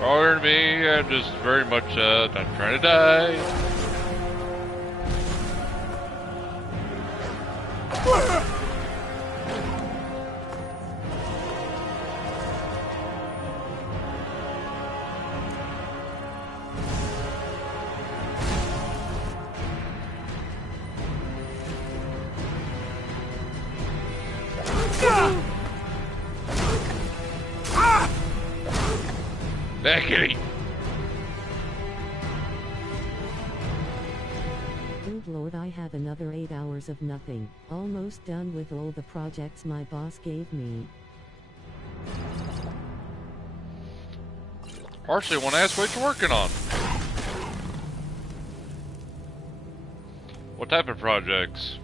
Pardon me, I'm just very much not trying to die. Becky! Good lord, I have another 8 hours of nothing. Almost done with all the projects my boss gave me. Partially want to ask what you're working on. What type of projects?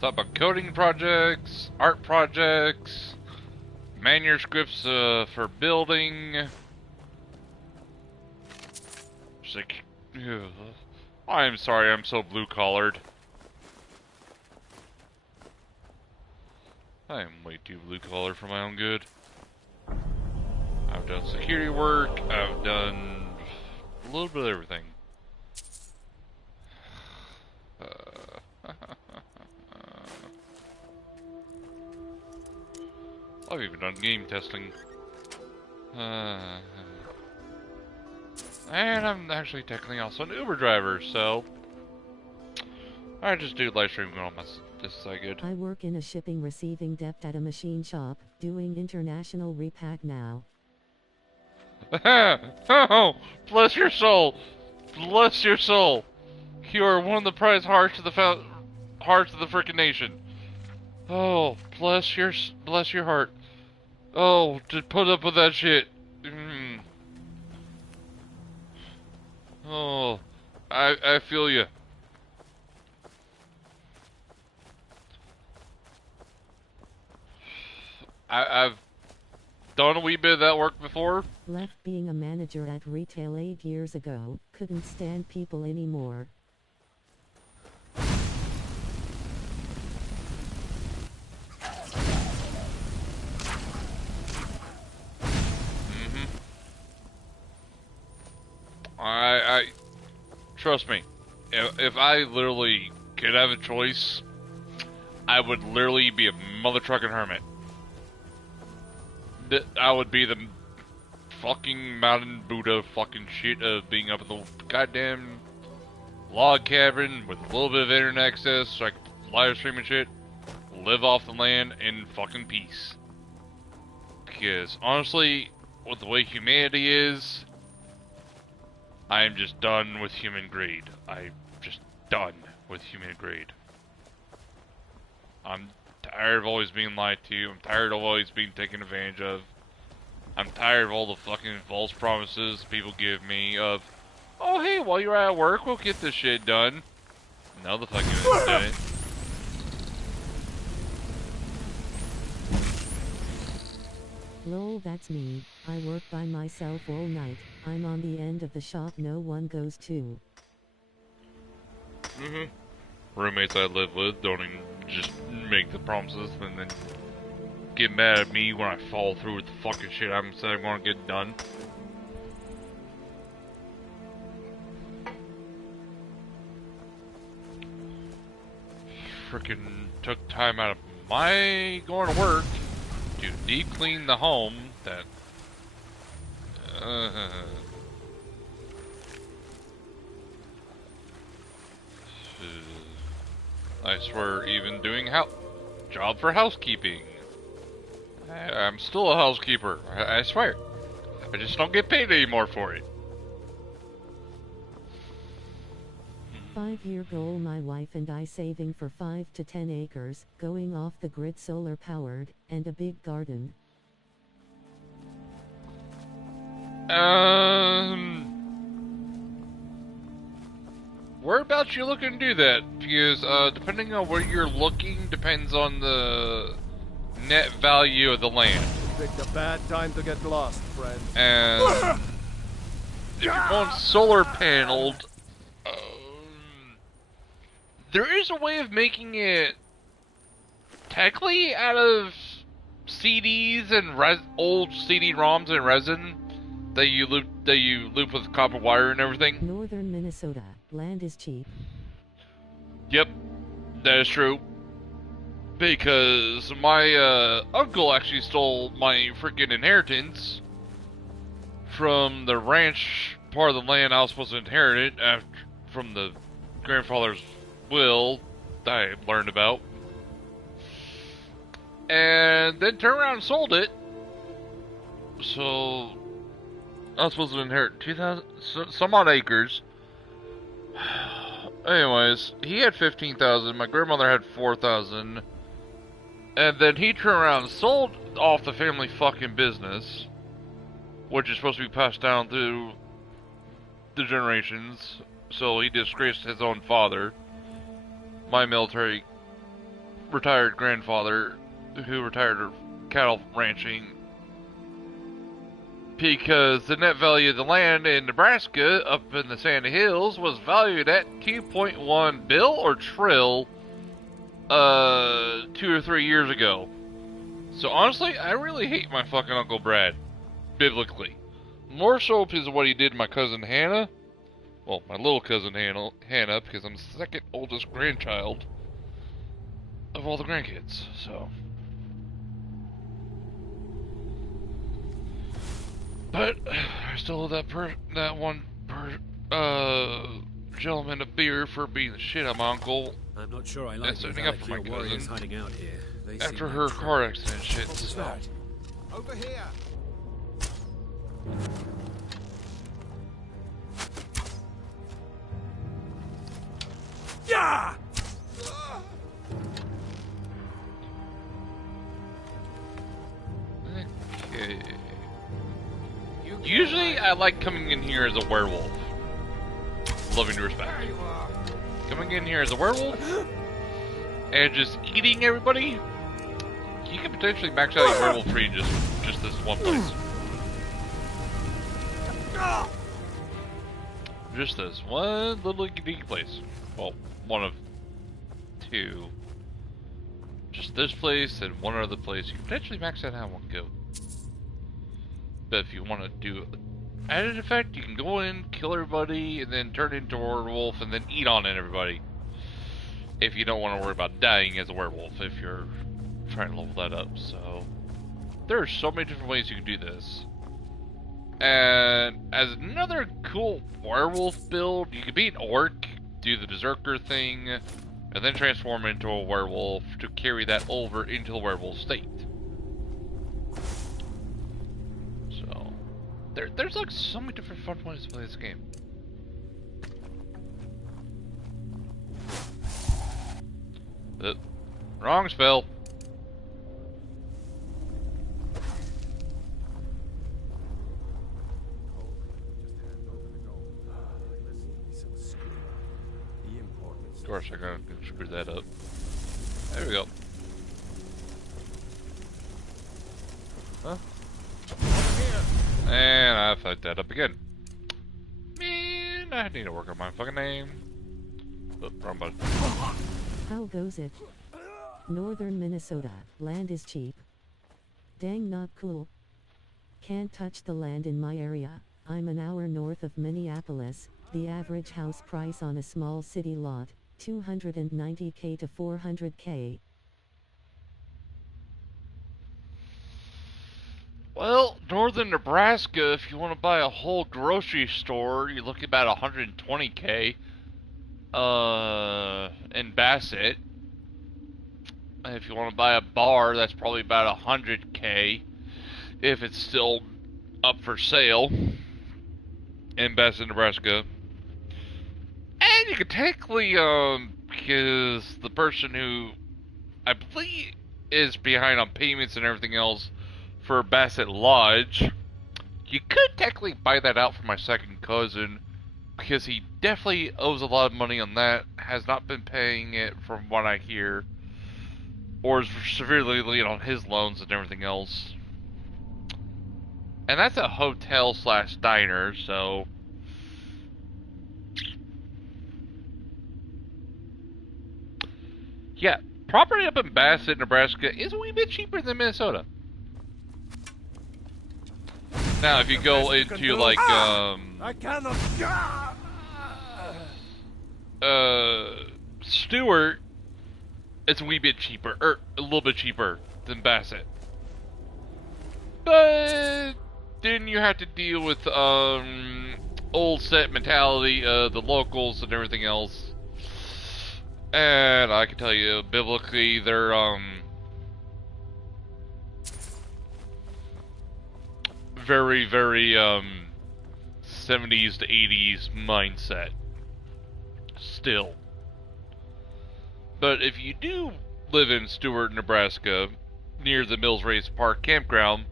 Talk about coding projects, art projects, manuscripts for building. Just like, I'm sorry, I'm so blue-collared. I am way too blue-collared for my own good. I've done security work, I've done a little bit of everything. I've even done game testing. And I'm actually technically also an Uber driver, so I just do live streaming on my this is that good. I work in a shipping receiving depot at a machine shop, doing international repack now. Oh, bless your soul. Bless your soul. You are one of the prized hearts of the hearts of the frickin' nation. Oh, bless your heart. Oh, just put up with that shit. Oh, I feel you. I've done a wee bit of that work before. Left being a manager at retail 8 years ago, couldn't stand people anymore. I trust me. If I literally could have a choice, I would literally be a mother trucking hermit. I would be the fucking mountain Buddha fucking shit of being up in the goddamn log cabin with a little bit of internet access so I could live stream and shit, live off the land in fucking peace. Because honestly, with the way humanity is, I am just done with human greed. I'm just done with human greed. I'm tired of always being lied to. I'm tired of always being taken advantage of. I'm tired of all the fucking false promises people give me of, oh hey, while you're at work, we'll get this shit done. No, the fucking done it. Lol, that's me. I work by myself all night. I'm on the end of the shop no one goes to. Roommates I live with don't even just make the promises and then get mad at me when I fall through with the fucking shit I'm saying I want to get done. Frickin' took time out of my going to work to deep clean the home that I swear, even doing job for housekeeping. I'm still a housekeeper. I swear. I just don't get paid anymore for it. 5-year goal, my wife and I saving for 5 to 10 acres, going off the grid solar powered, and a big garden. Whereabouts you looking to do that? Because, depending on where you're looking, depends on the net value of the land. Picked a bad time to get lost, friend. And if you're going solar paneled, there is a way of making it technically out of CDs and old CD-ROMs and resin that you loop with copper wire and everything. Northern Minnesota. Land is cheap. Yep, that is true. Because my uncle actually stole my freaking inheritance from the ranch part of the land I was supposed to inherit it from the grandfather's will that I learned about. And then turned around and sold it. So I was supposed to inherit 2,000 some odd acres. Anyways, he had 15,000. My grandmother had 4,000. And then he turned around and sold off the family fucking business, which is supposed to be passed down through the generations. So he disgraced his own father, my military retired grandfather, who retired cattle ranching, because the net value of the land in Nebraska up in the Sandy Hills was valued at 2.1 bill or trill 2 or 3 years ago. So honestly, I really hate my fucking Uncle Brad, biblically. More so because of what he did to my cousin Hannah. Well, my little cousin Hannah, because I'm the second oldest grandchild of all the grandkids, so. But I still owe that one gentleman a beer for being the shit on my uncle. I'm not sure I like and standing up for my cousin hiding out here. They after seem her like car accident shit. What was that? Over here. Yeah! Okay. Usually I like coming in here as a werewolf. Loving to respect. Coming in here as a werewolf and just eating everybody. You can potentially max out your werewolf free just this one place. Just this one little unique place. Well, one of two. Just this place and one other place. You can potentially max that out in one go. But if you want to do added effect, you can go in, kill everybody, and then turn into a werewolf, and then eat on everybody. If you don't want to worry about dying as a werewolf, if you're trying to level that up. So there are so many different ways you can do this. And as another cool werewolf build, you can be an orc, do the berserker thing, and then transform into a werewolf to carry that over into the werewolf state. So there's like so many different fun ways to play this game. Wrong spell. Of course, I'm gonna screw that up. There we go. Huh? And I fucked that up again. Man, I need to work on my fucking name. Oh, wrong button. How goes it? Northern Minnesota. Land is cheap. Dang, not cool. Can't touch the land in my area. I'm an hour north of Minneapolis. The average house price on a small city lot, $290K to $400K. Well, northern Nebraska, if you want to buy a whole grocery store, you're looking about $120K. In Bassett. If you want to buy a bar, that's probably about $100K. If it's still up for sale in Bassett, Nebraska. And you could technically, because the person who I believe is behind on payments and everything else for Bassett Lodge, you could technically buy that out for my second cousin, because he definitely owes a lot of money on that, has not been paying it from what I hear, or is severely late on his loans and everything else. And that's a hotel slash diner, so yeah, property up in Bassett, Nebraska is a wee bit cheaper than Minnesota. Now, if you go into, like, I cannot. Stewart, it's a wee bit cheaper, or a little bit cheaper than Bassett. But then you have to deal with, old set mentality of the locals and everything else. And I can tell you, biblically, they're, very, very, 70s to 80s mindset. Still. But if you do live in Stewart, Nebraska, near the Mills Race Park campground,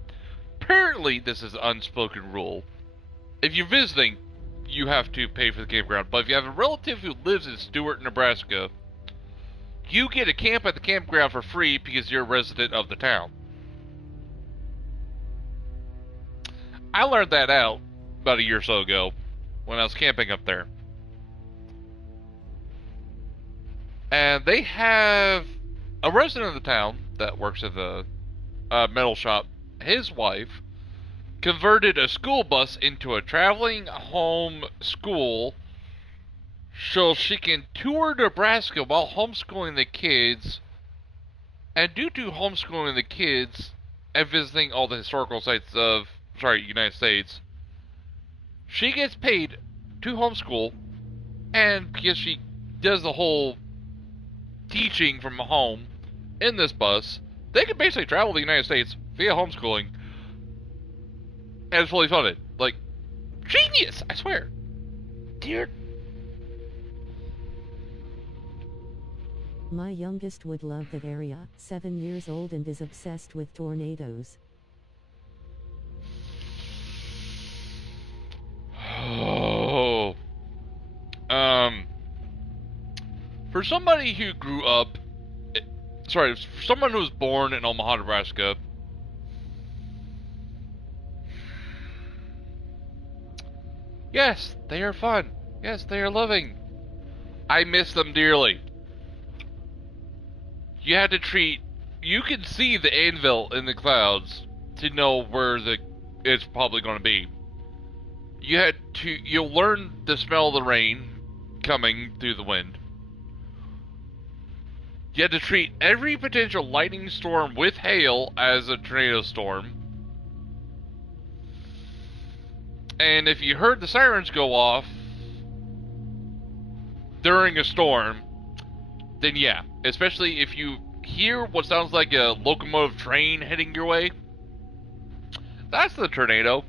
apparently this is an unspoken rule. If you're visiting, you have to pay for the campground. But if you have a relative who lives in Stewart, Nebraska, you get to camp at the campground for free because you're a resident of the town. I learned that out about a year or so ago when I was camping up there. And they have a resident of the town that works at the metal shop. His wife converted a school bus into a traveling home school so she can tour Nebraska while homeschooling the kids. And due to homeschooling the kids and visiting all the historical sites of, United States, she gets paid to homeschool, and because she does the whole teaching from home in this bus, they can basically travel the United States via homeschooling, and it's fully funded. Like, genius, I swear. Dear. My youngest would love that area, 7 years old and is obsessed with tornadoes. Oh. For somebody who grew up, for someone who was born in Omaha, Nebraska, yes, they are fun. Yes, they are loving. I miss them dearly. You had to treat, you can see the anvil in the clouds to know where it's probably going to be. You'll learn to smell the rain coming through the wind. You had to treat every potential lightning storm with hail as a tornado storm. And if you heard the sirens go off during a storm, then yeah, especially if you hear what sounds like a locomotive train heading your way, that's the tornado.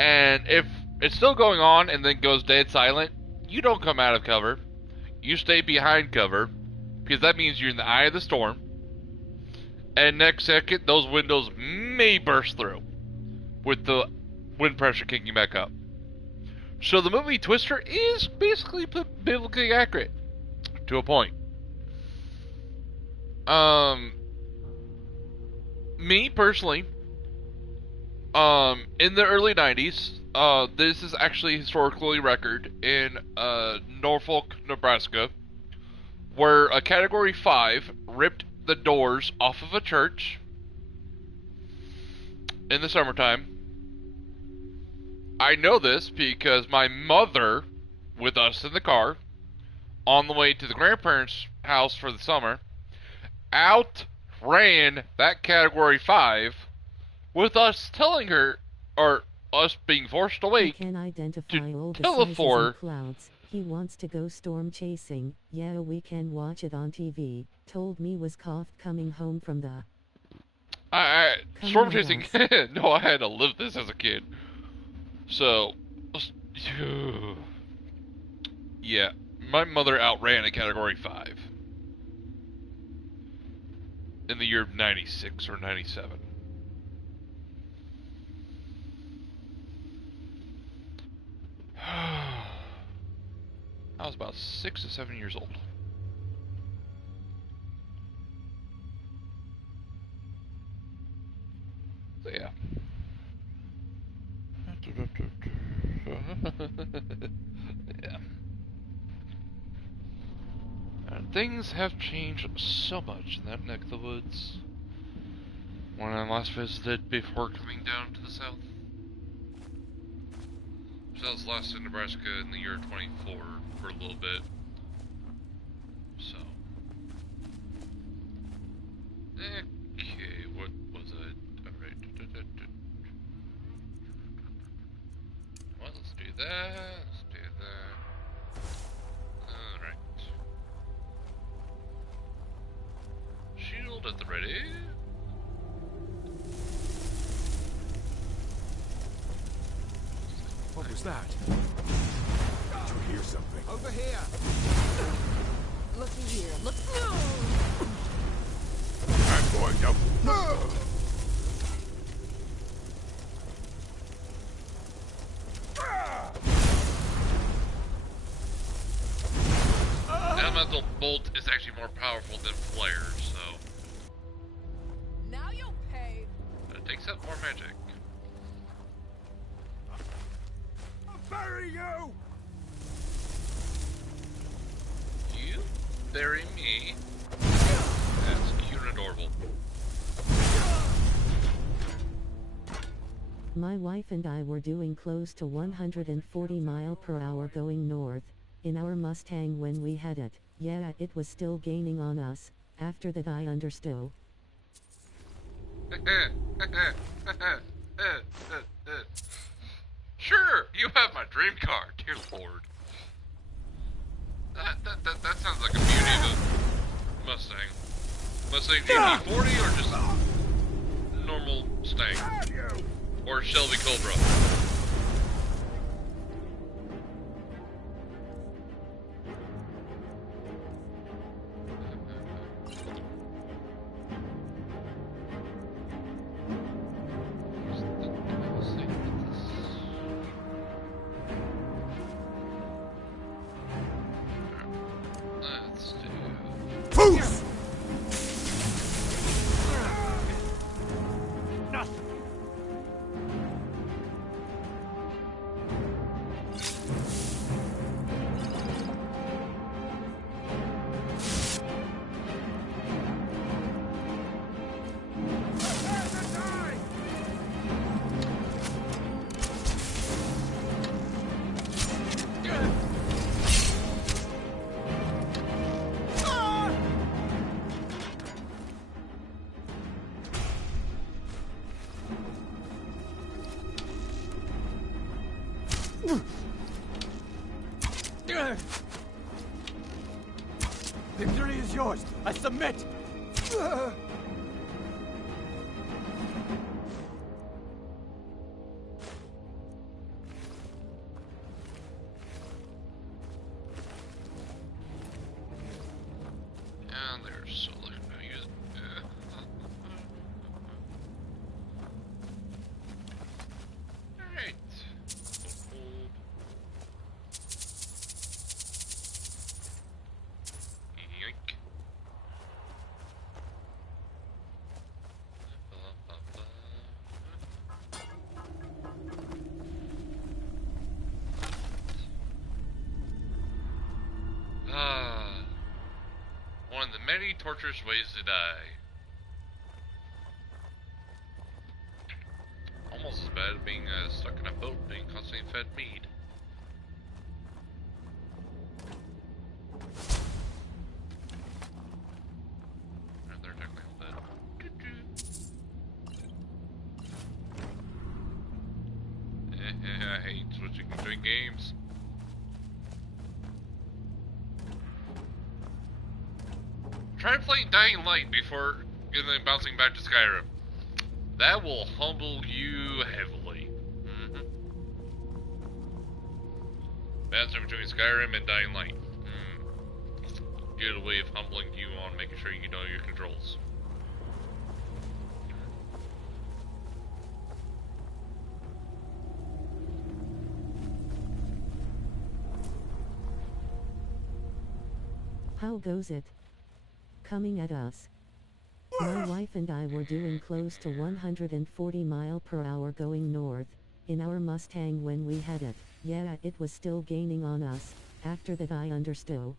And if it's still going on and then goes dead silent, you don't come out of cover. You stay behind cover, because that means you're in the eye of the storm. And next second, those windows may burst through with the wind pressure kicking back up. So the movie Twister is basically biblically accurate to a point. Me personally, in the early 90s, this is actually historically record in Norfolk, Nebraska, where a Category 5 ripped the doors off of a church in the summertime. I know this because my mother, with us in the car, on the way to the grandparents' house for the summer, outran that Category 5 with us telling her, or us being forced to wait, can identify all the telephore. Clouds. He wants to go storm chasing. Yeah, we can watch it on TV. Told me was coughed coming home from the... storm chasing? No, I had to live this as a kid. So, yeah, my mother outran a Category 5 in the year 96 or 97. I was about 6 or 7 years old. So yeah. Yeah. And things have changed so much in that neck of the woods. When I last visited before coming down to the south. So I was last in Nebraska in the year 24 for a little bit. So. Okay, what was it? Alright. Well, let's do that. Let's do that. Alright. Shield at the ready. What was that? Did you hear something? Over here! Looky here, look. I'm going to... Elemental bolt is actually more powerful than flare, so... Now you'll pay. But it takes up more magic. Bury you! You bury me. That's cute and adorable. My wife and I were doing close to 140 mph going north, in our Mustang when we had it. Yeah, it was still gaining on us. After that I understood. Sure, you have my dream car, dear lord. That sounds like a beauty of a Mustang. Mustang GT40 or just normal Mustang? Or Shelby Cobra? Victory is yours. I submit. And there's so like no use. Alright. Yoink. One of the many torturous ways to die. Almost as bad as being stuck in a boat being constantly fed meat. And they're technically all dead. I hate switching between games. Try playing Dying Light before and then bouncing back to Skyrim. That will humble you heavily. Bouncing between Skyrim and Dying Light. Good way of humbling you on making sure you know your controls. How goes it? Coming at us. My wife and I were doing close to 140 mph going north, in our Mustang when we had it. Yeah, it was still gaining on us. After that I understood.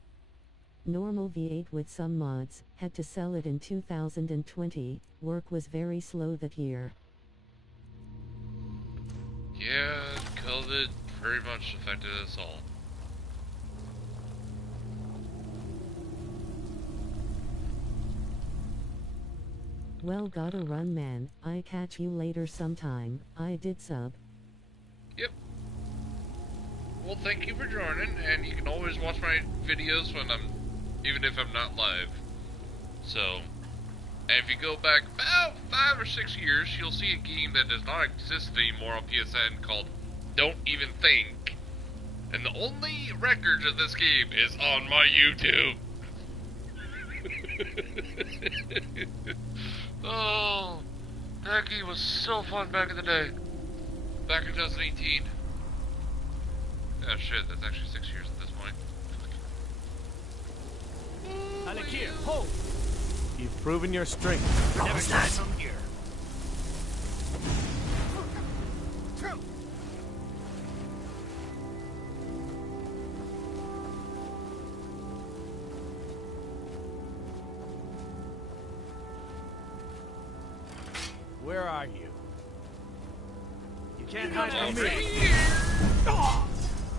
Normal V8 with some mods, had to sell it in 2020. Work was very slow that year. Yeah, COVID very much affected us all. Well, gotta run, man. I catch you later sometime. I did sub. Yep. Well, thank you for joining, and you can always watch my videos when even if I'm not live. So, and if you go back about 5 or 6 years, you'll see a game that does not exist anymore on PSN called Don't Even Think. And the only records of this game is on my YouTube. Oh, that game was so fun back in the day. Back in 2018. Oh shit, that's actually 6 years at this point. Alakir, hold! You've proven your strength. Never that from here. Where are you? You can't hide from me. Oh,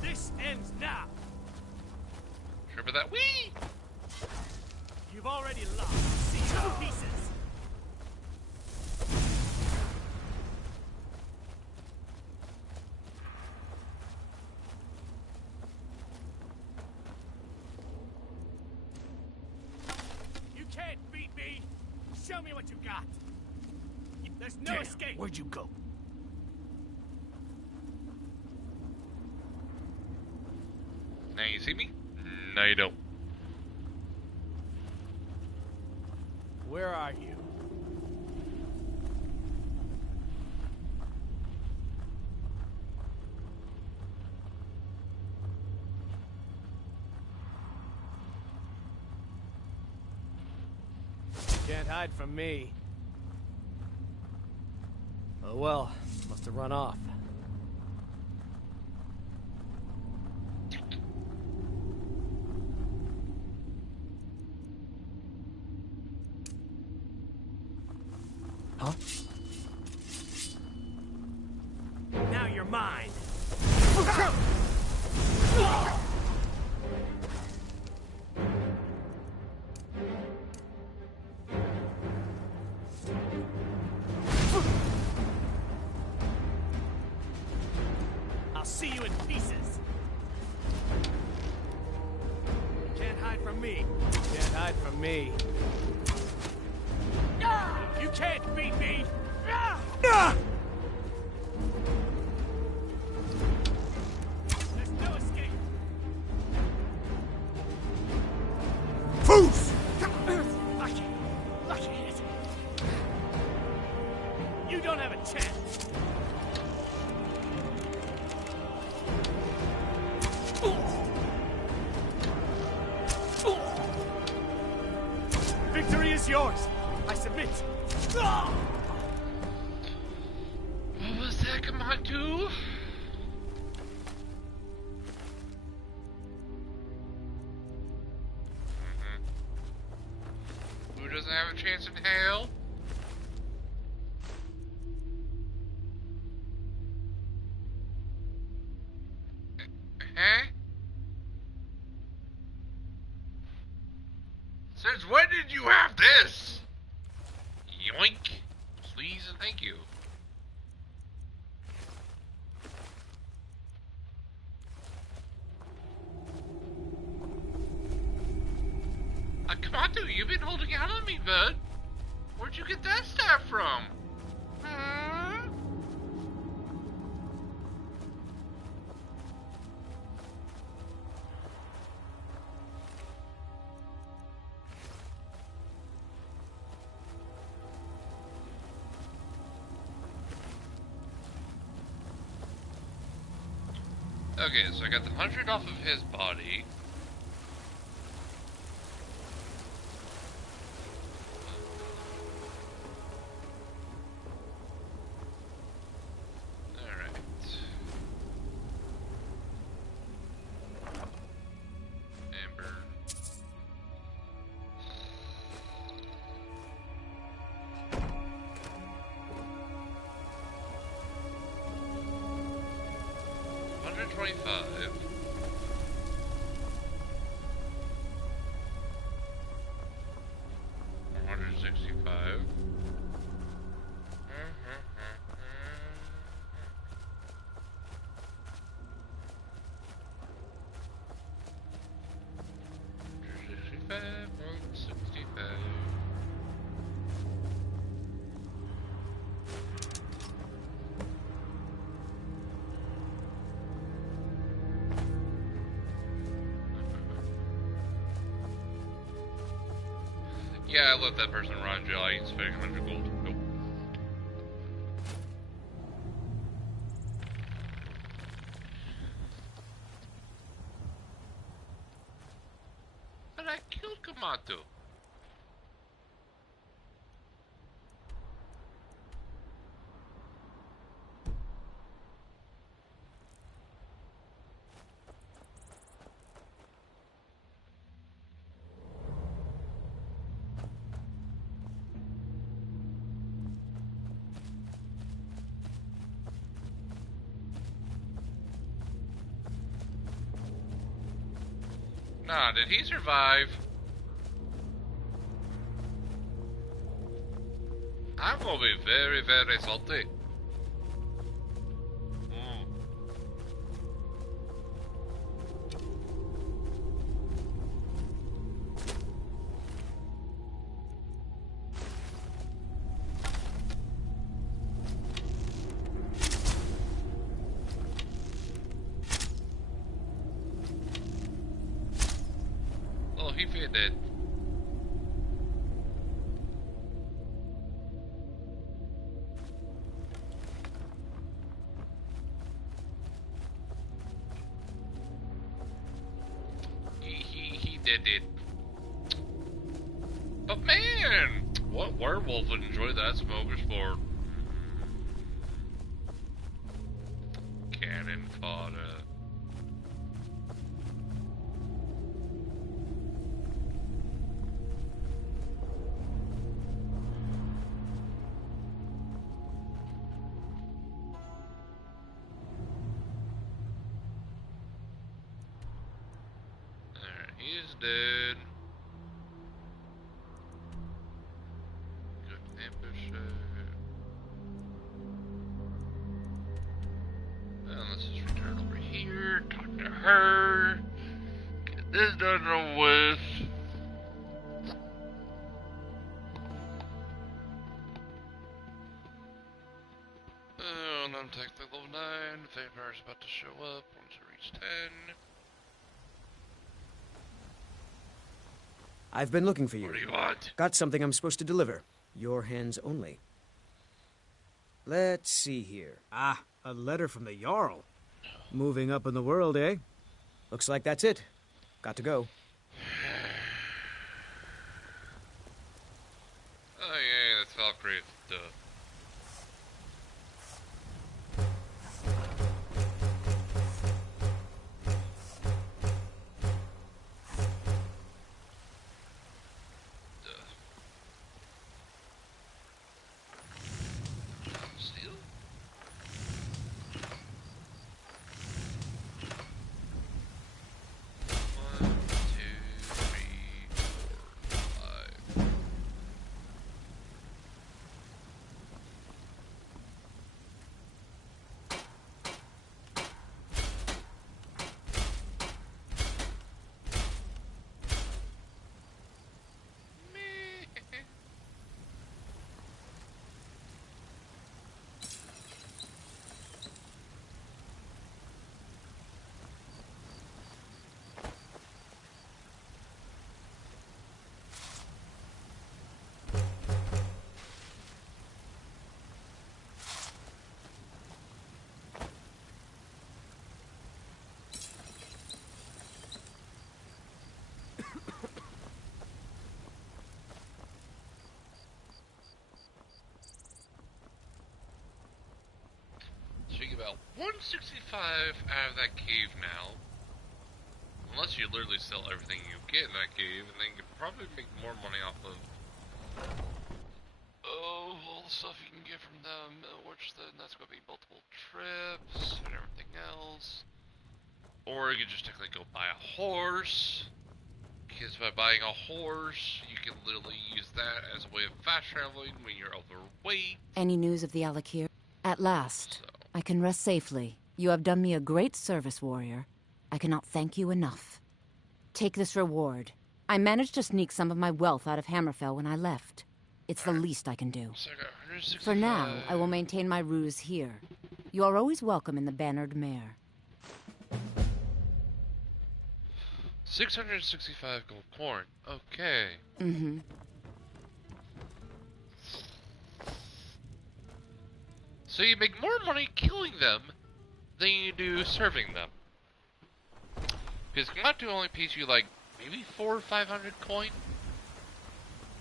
this ends now. Remember that? Wee! You've already lost. See you in pieces. You can't beat me. Show me what you got. There's no escape. Where'd you go? Now you see me? No, you don't. Where are you? Can't hide from me. Oh well, must have run off. Huh? Now you're mine. I'll see you in pieces. You can't hide from me. You can't hide from me. You can't beat me! There's no escape! Foos! Lucky hit! You don't have a chance! Victory is yours! I submit! What was that? Come on, dude. Who doesn't have a chance in hell? Huh? Since when did you have this? Yoink. Please and thank you. Kamatu, you've been holding out on me, bud. Where'd you get that staff from? Huh? Okay, so I got the 100 off of his body. Alright. Amber. 125. $165. Yeah, I let that person run jail. I ain't spending 100 gold. Nope. But I killed Kamato. Nah, did he survive? I'm gonna be very, very salty. Oh, he fit dead. He did it. But man, what werewolf would enjoy that smorgasbord? Cannon fodder. He's dead. Good ambush. And let's just return over here, talk to her, get this done and with. And then take the level 9. Vampire's about to show up once it reaches 10. I've been looking for you. What do you want? Got something I'm supposed to deliver. Your hands only. Let's see here. Ah, a letter from the Jarl. Moving up in the world, eh? Looks like that's it. Got to go. Oh yeah, that's Valkyrie. Duh. Steel? One, two, three, four, five. So you get about 165 out of that cave now. Unless you literally sell everything you get in that cave, and then you can probably make more money off of all the stuff you can get from them, which then that's going to be multiple trips and everything else. Or you can just technically go buy a horse. Because by buying a horse, you can literally use that as a way of fast traveling when you're overweight. Any news of the Alakir? At last, I can rest safely. You have done me a great service, warrior. I cannot thank you enough. Take this reward. I managed to sneak some of my wealth out of Hammerfell when I left. It's the least I can do. For now, I will maintain my ruse here. You are always welcome in the Bannered Mare. 665 gold corn. Okay. Mm-hmm. So you make more money killing them than you do serving them. Because Kamatu only pays you like maybe 400 or 500 coin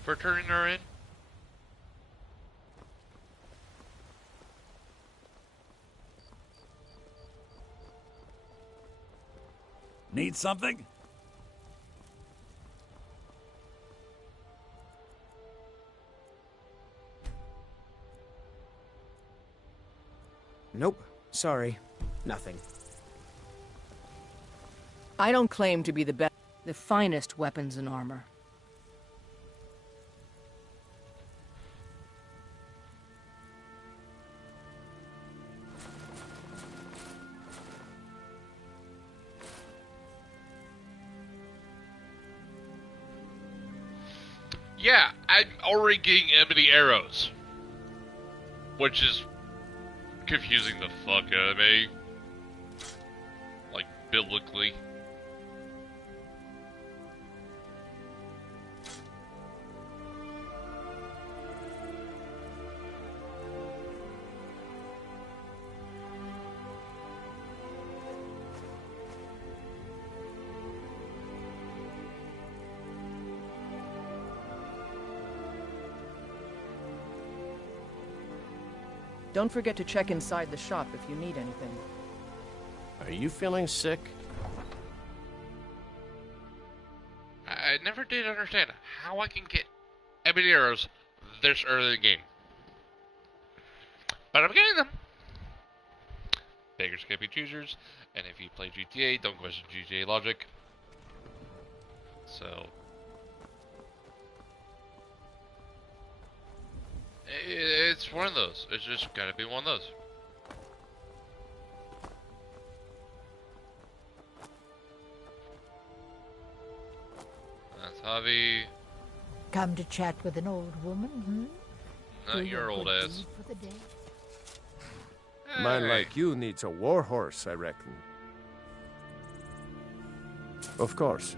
for turning her in. Need something? Nope. Sorry. Nothing. I don't claim to be the finest weapons and armor. Yeah, I'm already getting ebony arrows. Which is confusing the fuck out of me. Like, biblically. Don't forget to check inside the shop if you need anything. Are you feeling sick? I never did understand how I can get ebony arrows this early in the game. But I'm getting them. Beggars can't be choosers, and if you play GTA, don't question GTA logic. So... it's one of those. It's just gotta be one of those. That's Javi. Come to chat with an old woman, hmm? Not Do your old good ass. deed for the day. Man like you needs a war horse, I reckon. Of course.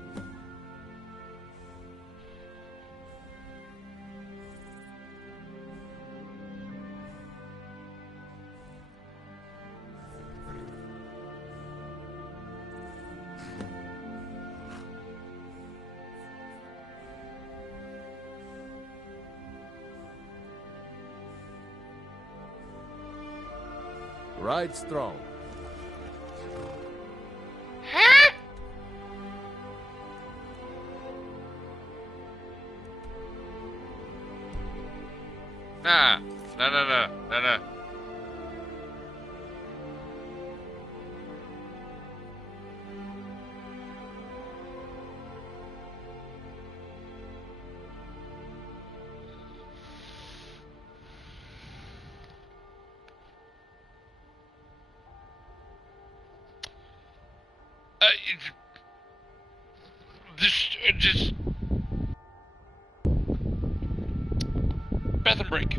Ride strong. Huh? Nah. No. Just bathroom break.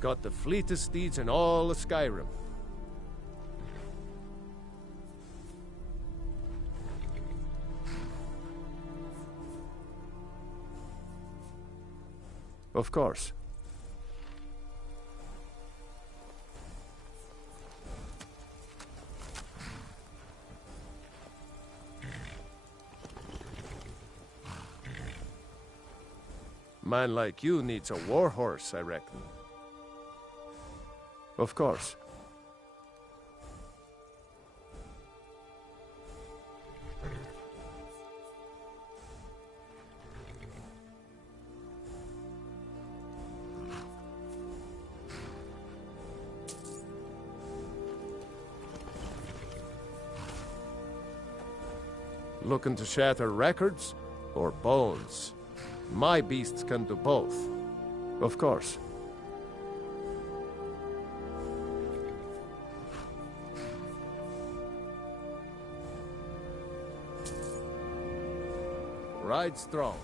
Got the fleetest steeds in all of Skyrim. Of course. Man like you needs a war horse, I reckon. Of course. Looking to shatter records or bones? My beasts can do both. Of course. Ride strong.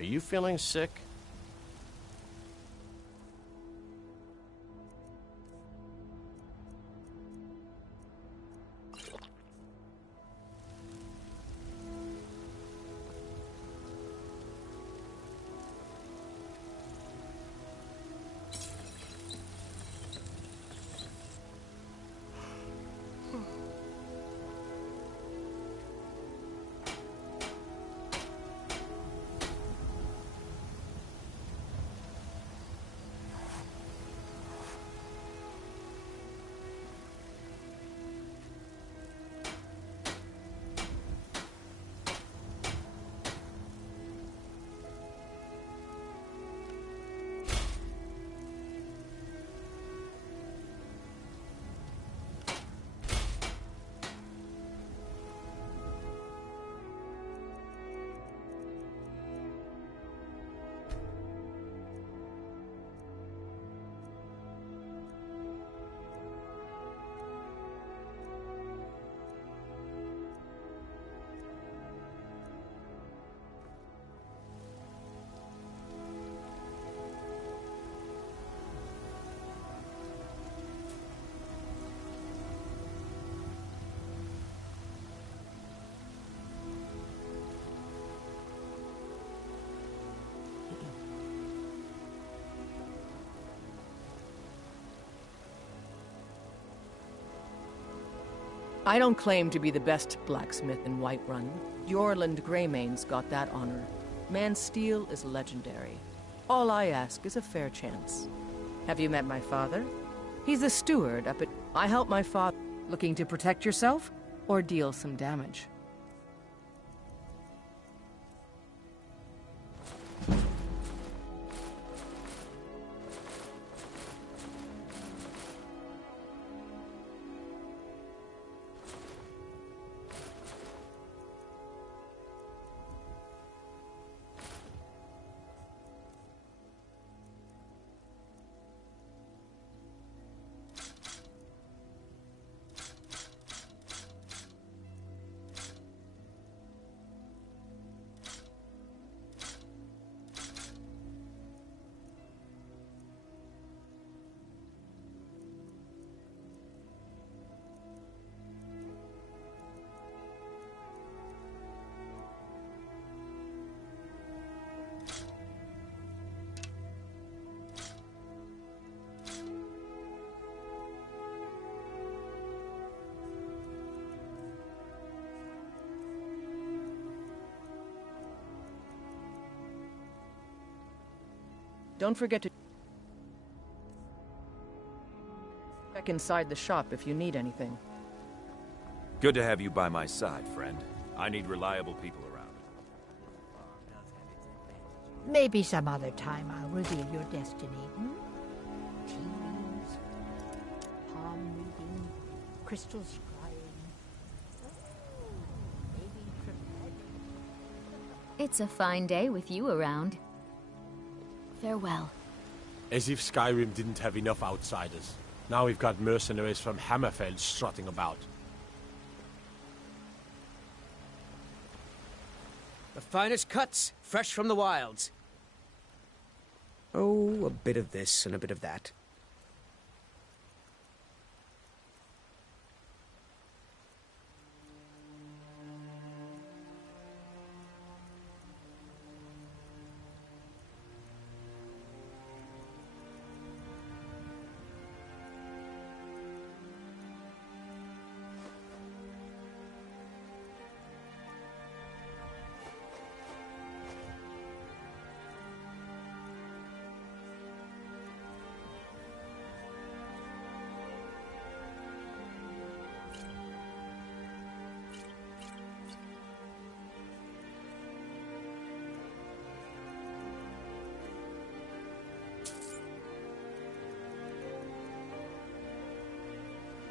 Are you feeling sick? I don't claim to be the best blacksmith in Whiterun. Yorland Greymane's got that honor. Man's steel is legendary. All I ask is a fair chance. Have you met my father? He's the steward up at... I help my father. Looking to protect yourself? Or deal some damage? Don't forget to check inside the shop if you need anything. Good to have you by my side, friend. I need reliable people around. Maybe some other time I'll reveal your destiny. Tea leaves, palm reading, crystal scrying. Maybe It's a fine day with you around. Farewell. As if Skyrim didn't have enough outsiders. Now we've got mercenaries from Hammerfell strutting about. The finest cuts, fresh from the wilds. Oh, a bit of this and a bit of that.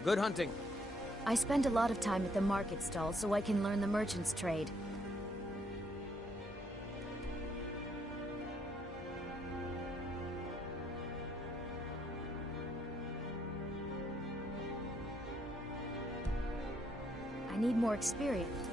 Good hunting. I spend a lot of time at the market stall so I can learn the merchant's trade. I need more experience.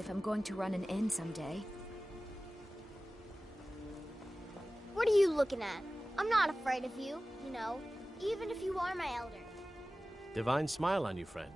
if I'm going to run an inn someday. What are you looking at? I'm not afraid of you, you know, even if you are my elder. Divine smile on you, friend.